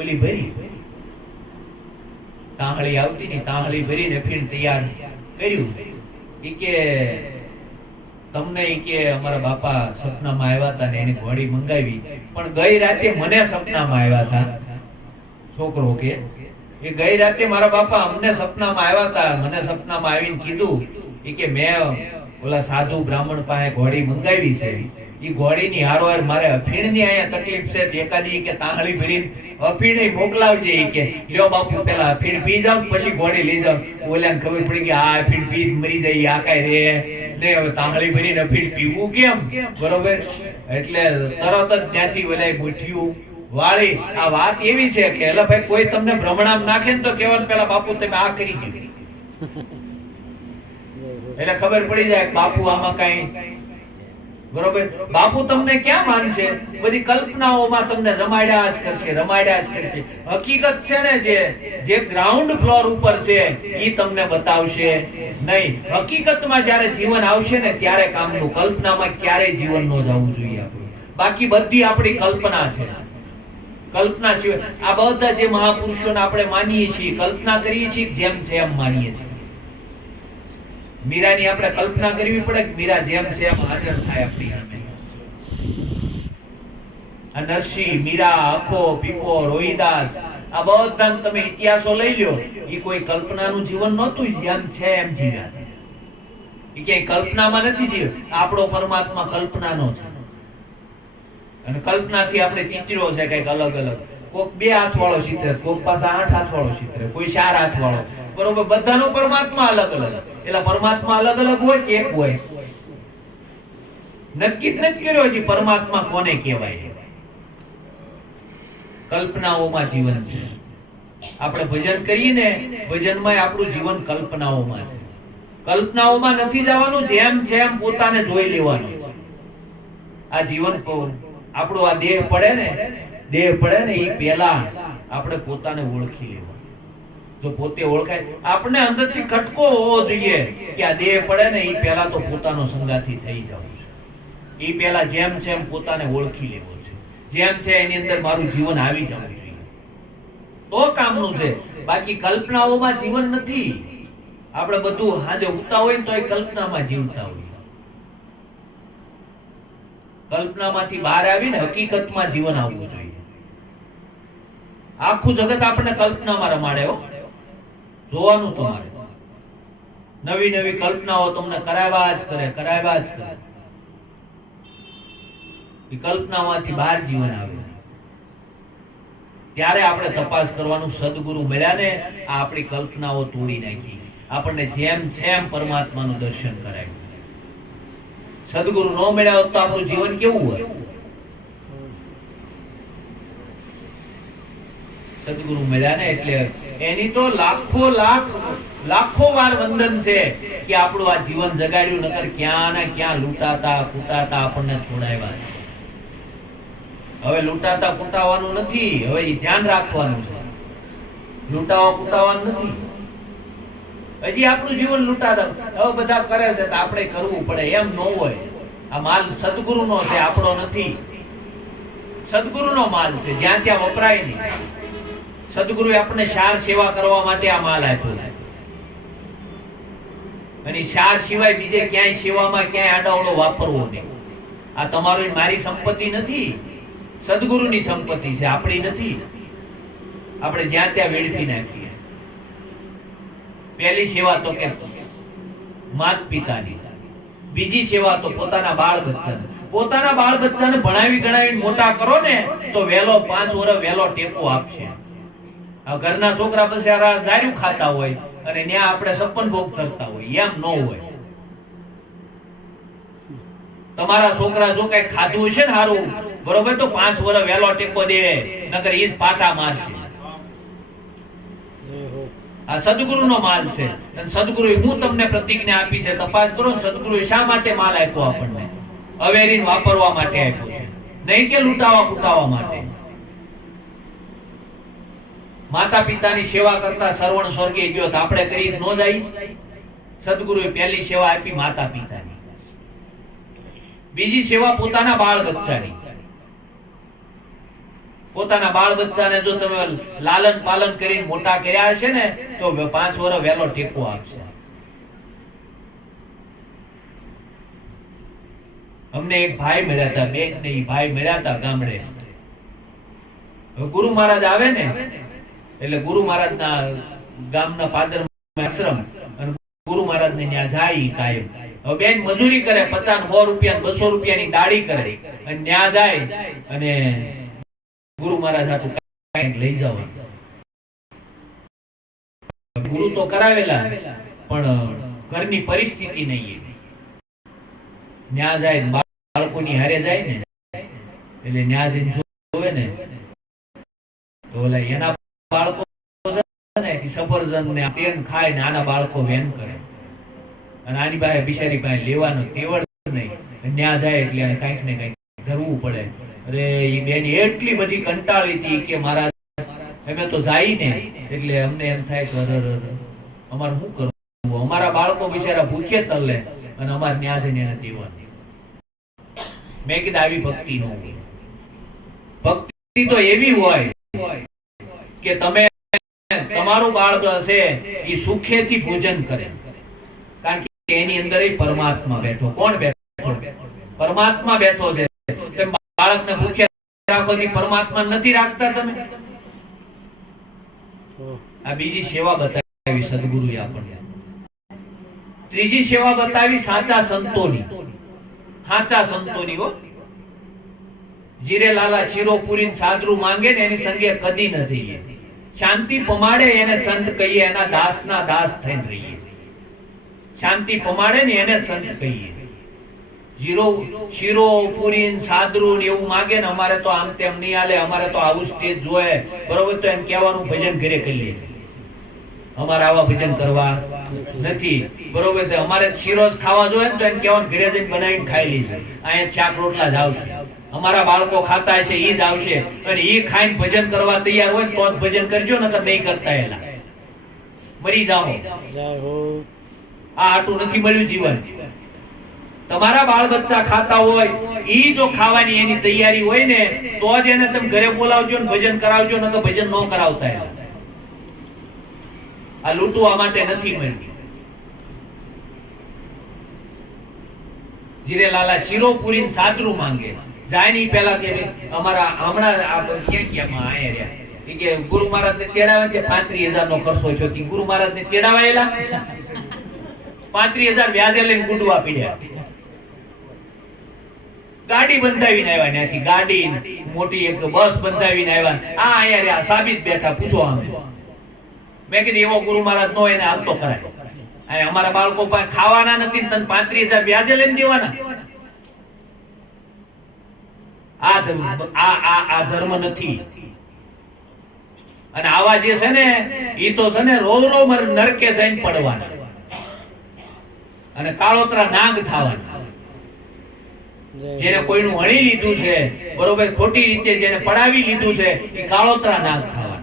ઓલી ભરી તાહળી આવતી ની તાહળી ભરીને અફીણ તૈયાર કર્યું ઈ કે તમને ઈ કે અમારા બાપા સપનામાં આવ્યા હતા ને એની ઘોડી મંગાવી પણ ગઈ રાતે મને સપનામાં આવ્યા હતા છોકરો કે એ ગઈ રાતે મારા બાપા અમને સપનામાં આવ્યા હતા મને સપનામાં આવીને કીધું ઈ કે મેં ઓલા સાધુ બ્રાહ્મણ પાસે ઘોડી મંગાવી છે ઈ ઘોડીની હારોહાર મારે અફીણની અહીંયા તકલીફ છે એકાદી કે તાહળી ભરીને અફીણ મોકલાવજે ઈ કે લ્યો બાપુ પેલા અફીણ પી જાવ પછી ઘોડી લઈ જાવ ઓલાને ખબર પડી કે આ અફીણ પી મરી જાય આ કાઈ રે ને હવે તાહળી ભરીને અફીણ પીવું કેમ બરોબર એટલે તરત જ ત્યાંથી ઓલાએ મુઠ્ઠીયું વાળી આ વાત એવી છે કે એલા ભાઈ કોઈ તમને ભ્રમણામ નાખે ને તો કહેવાનું પેલા બાપુ તમે આ કરી દીધું એટલે ખબર પડી જાય બાપુ આમાં કઈ બરોબર બાપુ તમને ક્યાં માનશે બધી કલ્પનાઓમાં તમને રમાડ્યા જ કરશે હકીકત છે ને જે ગ્રાઉન્ડ ફ્લોર ઉપર છે ઈ તમને બતાવશે નહીં હકીકતમાં જ્યારે જીવન આવશે ને ત્યારે કામનું કલ્પનામાં ક્યારેય જીવન ન જવું જોઈએ આપણું બાકી બધી આપણી કલ્પના છે કલ્પના છે આ બધા જે મહાપુરુષોને આપણે માનીએ છીએ કલ્પના કરીએ છીએ જેમ છે એમ માનીએ છીએ મીરાની આપણે કલ્પના કરવી પડે કે મીરા જેમ છે એમ હાજર થાય આપણી સામે આ નરસિંહ મીરા અખો પીપો રોહિદાસ આ બધા તમે ઇતિહાસો લઈ લ્યો ઈ કોઈ કલ્પનાનું જીવન નહોતું જેમ છે એમ જીવ્યા ઈ ક્યાંય કલ્પનામાં નથી જીવ્યો આપણો પરમાત્મા કલ્પનાનો છે અને કલ્પનાથી આપણે ચિત્રો છે કંઈક અલગ અલગ, કોક 2 હાથ વાળો ચિત્ર, કોક પાસે 8 હાથ વાળો ચિત્ર, કોઈ 4 હાથ વાળો, બરોબર. બધાનો પરમાત્મા અલગ અલગ. એટલે પરમાત્મા અલગ અલગ હોય કે એક હોય? નક્કી જ નથી કર્યો હજી પરમાત્મા કોને કહેવાય. કલ્પનાઓમાં જીવન છે. આપણે ભજન કરીએ ને, ભજનમાં આપણું જીવન કલ્પનાઓમાં છે. કલ્પનાઓમાં નથી જવાનું, જેમ જેમ પોતાને જોઈ લેવાનું. આ જીવન આપણો આ દેહ પડે ને એ પહેલા આપણે પોતાને ઓળખી લેવાનું. જો પોતે ઓળખાય, આપણે અંદરથી ખટકો હોવો જોઈએ કે આ દેહ પડે ને એ પહેલા તો પોતાનો સંગાથી થઈ જવું છે. એ પહેલા જેમ જેમ પોતાને ઓળખી લેવો છે, જેમ છે એની અંદર મારું જીવન આવી જવું જોઈએ, તો કામનું છે. બાકી કલ્પનાઓમાં જીવન નથી. આપણે બધું હાજે ઉતા હોય તો એ કલ્પનામાં જીવતા હોય. કલ્પનામાંથી બહાર આવીને હકીકતમાં જીવન આવવું જોઈએ. આખું જગત આપણને કલ્પનામાં રમાડે હો. જોવાનું તમારે. નવી નવી કલ્પનાઓ તમને કરાવ્યા જ કરે. એ કલ્પનામાંથી બહાર જીવન આવે ત્યારે આપણે તપાસ કરવાનું. સદગુરુ મળ્યા ને, આ આપણી કલ્પનાઓ તોડી નાખી, આપણને જેમ જેમ પરમાત્માનું દર્શન કરાવ્યું. સદગુરુ ન મળ્યા હોત તો આપણું જીવન કેવું હોય? સદગુરુ મળ્યા ને એટલે એની તો લાખો વાર વંદન છે કે આપણું આ જીવન જગાડ્યું. નકર ક્યાં ને ક્યાં લૂંટાતા કૂટાતા આપણને છોડાવ્યા છે. હવે લૂંટાતા કૂટાવાનું નથી, હવે એ ધ્યાન રાખવાનું છે. લૂંટાવા કૂટાવાનું નથી. હજી આપણું જીવન લૂંટાતા હવે બધા કરે છે તો આપણે કરવું પડે, એમ ન હોય. આ માલ સદગુરુનો છે, આપણો નથી. સદગુરુનો માલ છે, જ્યાં ત્યાં વપરાય નહીં. સદગુરુએ આપણને સાર સેવા કરવા માટે આ માલ આપ્યો છે. અને સાર સિવાય બીજે ક્યાંય સેવામાં ક્યાંય આડાવડો વાપરવો નહીં. આ તમારી મારી સંપત્તિ નથી, સદગુરુની સંપત્તિ છે, આપણી નથી. આપણે જ્યાં ત્યાં વેડફી નાખીએ. પહેલી સેવા તો કે માત પિતાની, બીજી સેવા તો પોતાના બાળ બચ્ચાની. પોતાના બાળ બચ્ચાને ભણાવી ગણાવીને મોટા કરો ને તો વેલો 5 વર્ષ વેલો ટેકો આપશે. આ ઘરના છોકરા પછી જાર્યું ખાતા હોય અને ત્યાં આપણે સપન ભોગ કરતા હોય, એમ ન હોય. તમારા છોકરા જો કઈ ખાધું હશે ને સારું, બરોબર, તો 5 વર્ષ વેલો ટેકો દે, નકર ઈ જ પાટા મારશે. આ સદગુરુનો માલ છે. અને સદગુરુએ હું તમને પ્રતિજ્ઞા આપી છે, તપાસ કરો. સદગુરુએ શા માટે માલ આપ્યો આપણને? અવેરીને વાપરવા માટે આપ્યો છે, નહીં કે લૂંટાવા કૂટાવા માટે. માતા પિતાની સેવા કરતા શ્રવણ સ્વર્ગે ગયો તો આપણે કરી ન જાય? સદગુરુએ પહેલી સેવા આપી માતા પિતાની, બીજી સેવા પોતાના બાળ બચ્ચાની. પોતાના બાળ બચ્ચાને જો તમે લાલન પાલન કરીને મોટા કર્યા હશે ને તો 5 વર્ષ વેલો ટેકો આપશે. અમને એક ભાઈ મળ્યા હતા, બેન ને ભાઈ મળ્યા હતા ગામડે. ગુરુ મહારાજ આવે ને એટલે ગુરુ મહારાજના ગામના પાદરમાં આશ્રમ, અને ગુરુ મહારાજ ને ત્યાં જાય કાયમ. હવે બેન મજૂરી કરે, 50 100 રૂપિયા 200 રૂપિયાની દાડી કરે, અને ત્યાં જાય અને ગુરુ મહારાજ હાટુ કંઈક લઈ જવાનું. ગુરુ તો કરાવેલા પણ ઘરની પરિસ્થિતિ નહીં. ન્યા જાય બાળકોની હારે જાય ને એટલે ન્યા જઈને જોવે ને તો ઓલા એના બાળકો છે ને સફરજન ને તેન ખાય ને આના બાળકો વેન કરે, અને આની પાસે બિચારી પાસે લેવાનો તેવડ નહીં. ન્યા જાય એટલે એને કંઈક ને કંઈક ધરવું પડે. અરે એ બેન એટલી બધી કંટાળી હતી કે મારા અમે તો જાય ને એટલે અમને એમ થાય કે અમારે શું કરવું, અમારા બાળકો બિચારા ભૂખે તરલે અને અમારે ન્યા જઈને એને દેવાનું. મેં કીધું આવી ભક્તિ ન હોય. ભક્તિ તો એવી હોય કે તમે તમારું બાળક હશે એ સુખેથી ભોજન કરે, કારણ કે એની અંદર પરમાત્મા બેઠો. કોણ બેઠો? પરમાત્મા બેઠો છે. બાળકને ભૂખ્યા રાખવાથી પરમાત્મા નથી રાખતા તમે? આ બીજી સેવા બતાવી સદગુરુએ આપણને. ત્રીજી સેવા બતાવી સાચા સંતોની. સાચા સંતોની હો. જીરે લાલા શીરો પૂરી સાદરું માંગે ને એની સંગે કદી ન જઈએ. શાંતિ પમાડે એને સંત કહીએ, એના દાસના દાસ થઈને રહીએ. શાંતિ પમાડે ને એને સંત કહીએ. જીરો શીરો પૂરી સાદરું એવું માંગે ને અમારે તો આમ તેમ નહીં હાલે, અમારે તો આવું સ્ટેજ જોઈએ, બરોબર, તો એમ કહેવાનું ભજન ઘરે કરી લે. અમારે આવા ભજન કરવા નથી, બરોબર છે. અમારે શીરો ખાવા જોઈએ ને તો એમ કહેવાનું ઘરે જઈને બનાવીને ખાઈ લીધું, અહીંયા શાક રોટલા જ આવશે. અમારા બાળકો ખાતા હશે ઈ જ આવશે, અને ઈ ખાઈને ભજન કરવા તૈયાર હોય તો જ ભજન કરજો, નકર નહીં કરતા એલા મરી જાઓ. આ આટલું નથી મળ્યું જીવન. તમારા બાળ બચ્ચા ખાતા હોય, ઈ જો ખાવાની એની તૈયારી હોય ને તો જ એને તમે ઘરે બોલાવજો ને ભજન કરાવજો, નકર ભજન ન કરાવતા એલા. આ લૂંટવા માટે નથી મળ્યું. જીરે લાલા શીરો પૂરી સાદરું માંગે, જાય ની પેલા કે અમારા હમણાં ક્યાં આયા રહ્યા કે ગુરુ મહારાજ ને તેડાવે કે 35,000 નો ખર્ચો થયો. ગુરુ મહારાજ ને તેડાવાયેલા 35,000 વ્યાજે લઈને ગુડવા પીડ્યા. ગાડી બંધાવીને આવ્યા, ત્યાંથી ગાડી મોટી એક બસ બંધાવીને આવ્યા. આ આયા રહ્યા સાબિત બેઠા, પૂછો અમે. મેં કીધું એવો ગુરુ મહારાજ નો એને હાલતો કરાય. અમારા બાળકો પાસે ખાવાના નથી, તને 35,000 વ્યાજે લઈને દેવાના. આ ધર્મ નથી. અને આવા જે છે ને ઈ તો છે ને રોવ રોવ નરકે જઈને પડવાના અને કાળોતરા નાગ થવાના. જેને કોઈનું હણી લીધું છે, બરોબર, ખોટી રીતે જેને પડાવી લીધું છે, એ કાળોતરા નાગ થવાના.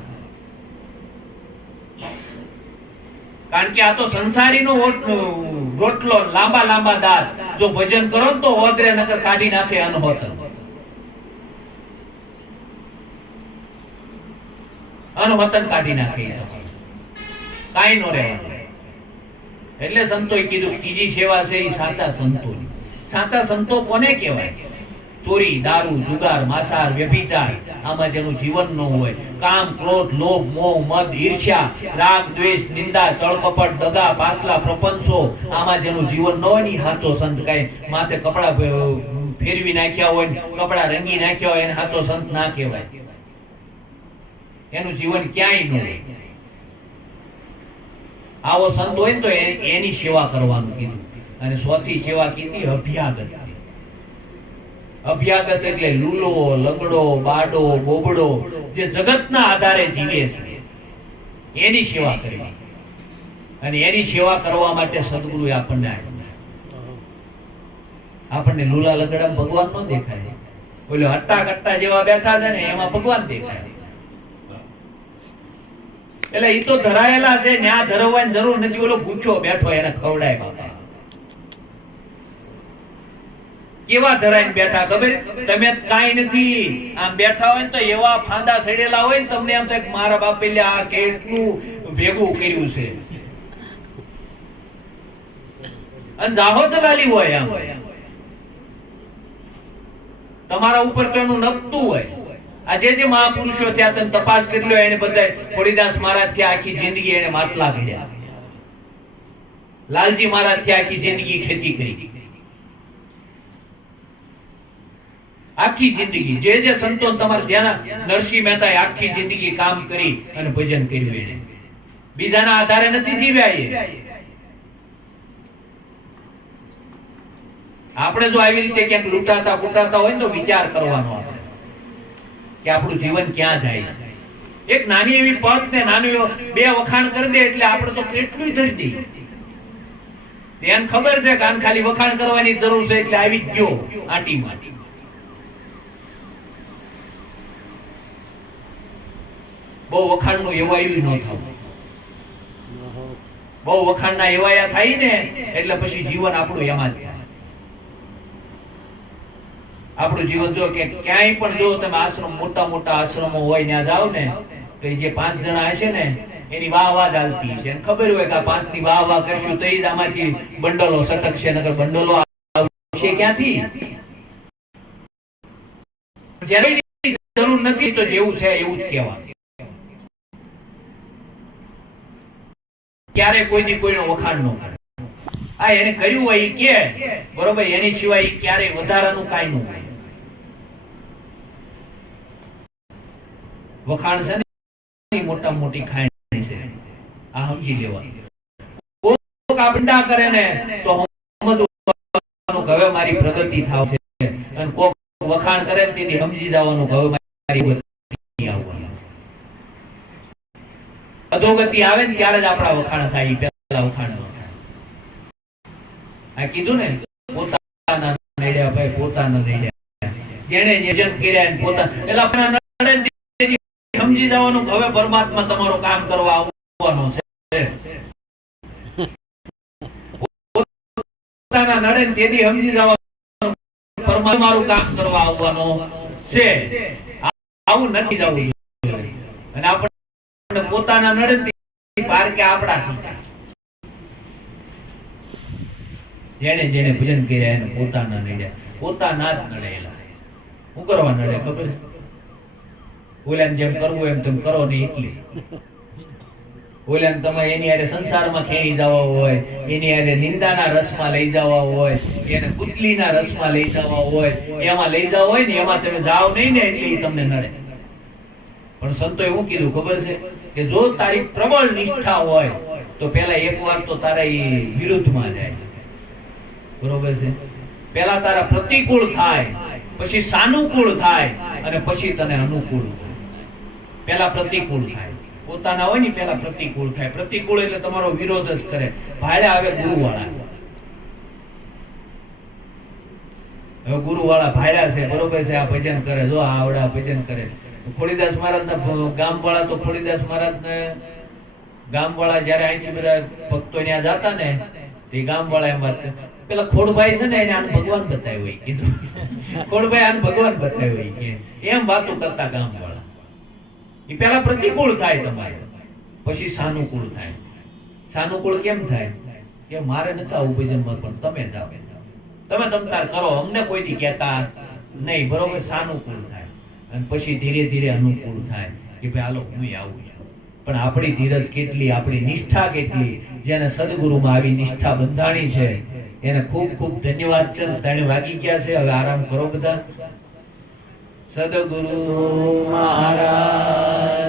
કારણ કે આ તો સંસારીનો રોટલો, લાંબા લાંબા દાંત. જો ભજન કરો તો હોદરે નગર કાઢી નાખે અનહોતર. અનહોતન કાઢી નાખે, કાઈ નો રહેવાનું. એટલે સંતોએ કીધું ત્રીજી સેવા છે એ સાચા સંતોની. સાચા સંતો કોને કહેવાય? ચોરી, દારૂ, જુગાર, માસાર, વ્યભિચાર, આમાં જેનું જીવન ન હોય, કામ, ક્રોધ, લોભ, મોહ, મદ, ઈર્ષ્યા, રાગ, દ્વેષ, નિંદા, ચળકપટ, દગા, પાસલા, પ્રપંચો, આમાં જેનું જીવન ન હોય ને સાચો સંત. કાંઈ માથે કપડા ફેરવી નાખ્યા હોય, કપડા રંગી નાખ્યા હોય, એને સાચો સંત ના કહેવાય. એનું જીવન ક્યાંય ન હોય. આવો સંત હોય ને તો એની સેવા કરવાનું કીધું. અને ચોથી સેવા કીધી અભ્યાગત. અભ્યાગત એટલે લૂલો, લંગડો, બાડો, બોબડો, જે જગતના આધારે જીવે છે, એની સેવા કરવી. અને એની સેવા કરવા માટે સદગુરુ આપણને લૂલા લંગડા ભગવાન ન દેખાય. બોલો હટ્ટા કટ્ટા જેવા બેઠા છે ને એમાં ભગવાન દેખાય. એટલે ઈ તો ધરાયેલા છે ને, આ ધરવાની જરૂર નથી. ઓલો ભૂખ્યો બેઠો એને ખવડાય. બાપા કેવા ધરાઈને બેઠા ખબર? તમે કાઈ નથી, આમ બેઠા હોય ને તો એવા ફાંદા સડેલા હોય ને તમને એમ થાય મારા બાપે આ કેટલું ભેગું કર્યું છે. અને જાહો દલાલી હોય, આમ તમારા ઉપર તો એનું નપતું હોય. આ જે મહાપુરુષો થયા તમે તપાસ કરી લો, એને બધા ખોડીદાસ મહારાજ થયા, આખી જિંદગી એને માટલા કર્યા. લાલજી મહારાજ થયા, આખી જિંદગી ખેતી કરી. આખી જિંદગી જે સંતો તમારે ધ્યાન, નરસિંહ મહેતા આખી જિંદગી કામ કરી અને ભજન કર્યું. એને બીજાના આધારે નથી જીવ્યા. આપણે જો આવી રીતે ક્યાંક લૂંટાતા કૂટાતા હોય તો વિચાર કરવાનો આપણે કે આપણું જીવન ક્યાં જાય છે. એક નાની એવી પદ ને નાનું બે વખાણ કરી દે એટલે આપણે તો કેટલું ધરી દઈએ. એને ખબર છે કે આને ખાલી વખાણ કરવાની જરૂર છે એટલે આવી જ ગયો આટીમાં. બહુ વખાણનું એવાયું ન થવું. બહુ વખાણના એવાયા થાય ને એટલે પછી જીવન આપણું એમાં જ થાય. આપણું જીવન જો કે ક્યાંય પણ જો તમે આશ્રમ, મોટા મોટા આશ્રમો હોય ત્યાં જાવ ને તો એ જે 5 જણા હશે ને એની વાહ વાહ ચાલતી છે. ખબર હોય કે આ 5 ની વાહ વાહ કરશું તો એ જ આમાંથી બંડલો સટકશે. નગર બંડલો આવશે ક્યાંથી? જેની જરૂર નથી તો જેવું છે એવું જ કહેવાનું. ક્યારે કોઈ દી કોઈનો વખાણ ન કરે. આ એને કર્યું હોય કે બરોબર, એની સિવાય ક્યારે વધારાનું કાઈ ન હોય. વખાણ છે ને મોટા મોટી ખાણી છે, આ સમજી લેવાનું. કોક આ બંડા કરે ને તો સમજવાનું કે હવે મારી પ્રગતિ થાશે, અને કોક વખાણ કરે ને તેથી સમજી જવાનું કે હવે મારી પ્રગતિ આવવાની. અધોગતિ આવે ને ત્યારે જ આપણા વખાણ થાય, પહેલા વખાણ ન થાય. આ કીધું ને પોતાના નડ્યા ભાઈ પોતાના નડ્યા, જેણે યજન કર્યા ને પોતા એટલે સમજી જવાનું હવે પરમાત્મા તમારું કામ કરવા આવવાનો છે. પોતાના નડે ને તેથી સમજી જવાનું પરમાત્મા મારું કામ કરવા આવવાનો છે. આવું નથી જવું. અને આપણે પોતાના નડે પાર કે આપણા જેણે જેણે ભજન કર્યા એને પોતાના નડ્યા, પોતાના જ નડેલા. શું કરવા નડે ખબર છે? ઓલાને જેમ કરવું એમ તમે કરો ને એટલી. ઓલાને તમે એની હારે સંસારમાં ખેણી જવા હોય, એની હારે નિંદાના રસમાં લઈ જવા હોય, એને કુટલીના રસમાં લઈ જવા હોય, એમાં લઈ જવા હોય ને એમાં તમે જાઓ નહીં ને એટલે એ તમને નડે. પણ સંતોએ એવું કીધું ખબર છે કે જો તારી પ્રબળ નિષ્ઠા હોય તો પેલા એકવાર તો તારા એ વિરુદ્ધમાં જાય. બરોબર છે? પેલા તારા પ્રતિકૂળ થાય, પછી સાનુકૂળ થાય, અને પછી તને અનુકૂળ થાય. પેલા પ્રતિકૂળ થાય, પોતાના હોય ને પેલા પ્રતિકૂળ થાય. પ્રતિકૂળ એટલે તમારો વિરોધ જ કરે. ભાડ્યા આવે ગુરુવાળા. હવે ગુરુવાળા ભાડ્યા છે, બરોબર છે, આ ભજન કરે, જો આવડા ભજન કરે. ખોડીદાસ મહારાજ ના ગામ વાળા તો ખોડીદાસ મહારાજ ને ગામ વાળા જયારે અહીંથી બધા ભક્તો ત્યાં જતા ને તે ગામ વાળા એમ વાત પેલા ખોડભાઈ છે ને એને આને ભગવાન બતાવ્યો હોય કીધું. ખોડભાઈ આને ભગવાન બતાવ્યો હોય કે એમ વાતો કરતા ગામ વાળા. એ પેલા પ્રતિકૂળ થાય તમારે, પછી સાનુકૂળ થાય. સાનુકૂળ કેમ થાય કે મારે નથી આવું ભજનમાં પણ તમે જાઓ, તમે તમતાર કરો, અમને કોઈ દી કહેતા નહીં. બરોબર? સાનુકૂળ થાય. અને પછી ધીરે ધીરે અનુકૂળ થાય કે ભાઈ હાલો હું આવું છું. પણ આપણી ધીરજ કેટલી, આપણી નિષ્ઠા કેટલી, જેને સદગુરુમાં આવી નિષ્ઠા બંધાણી છે એને ખૂબ ખૂબ ધન્યવાદ છે. 3 વાગી ગયા છે, હવે આરામ કરો બધા. સદગુરુ મહારાજ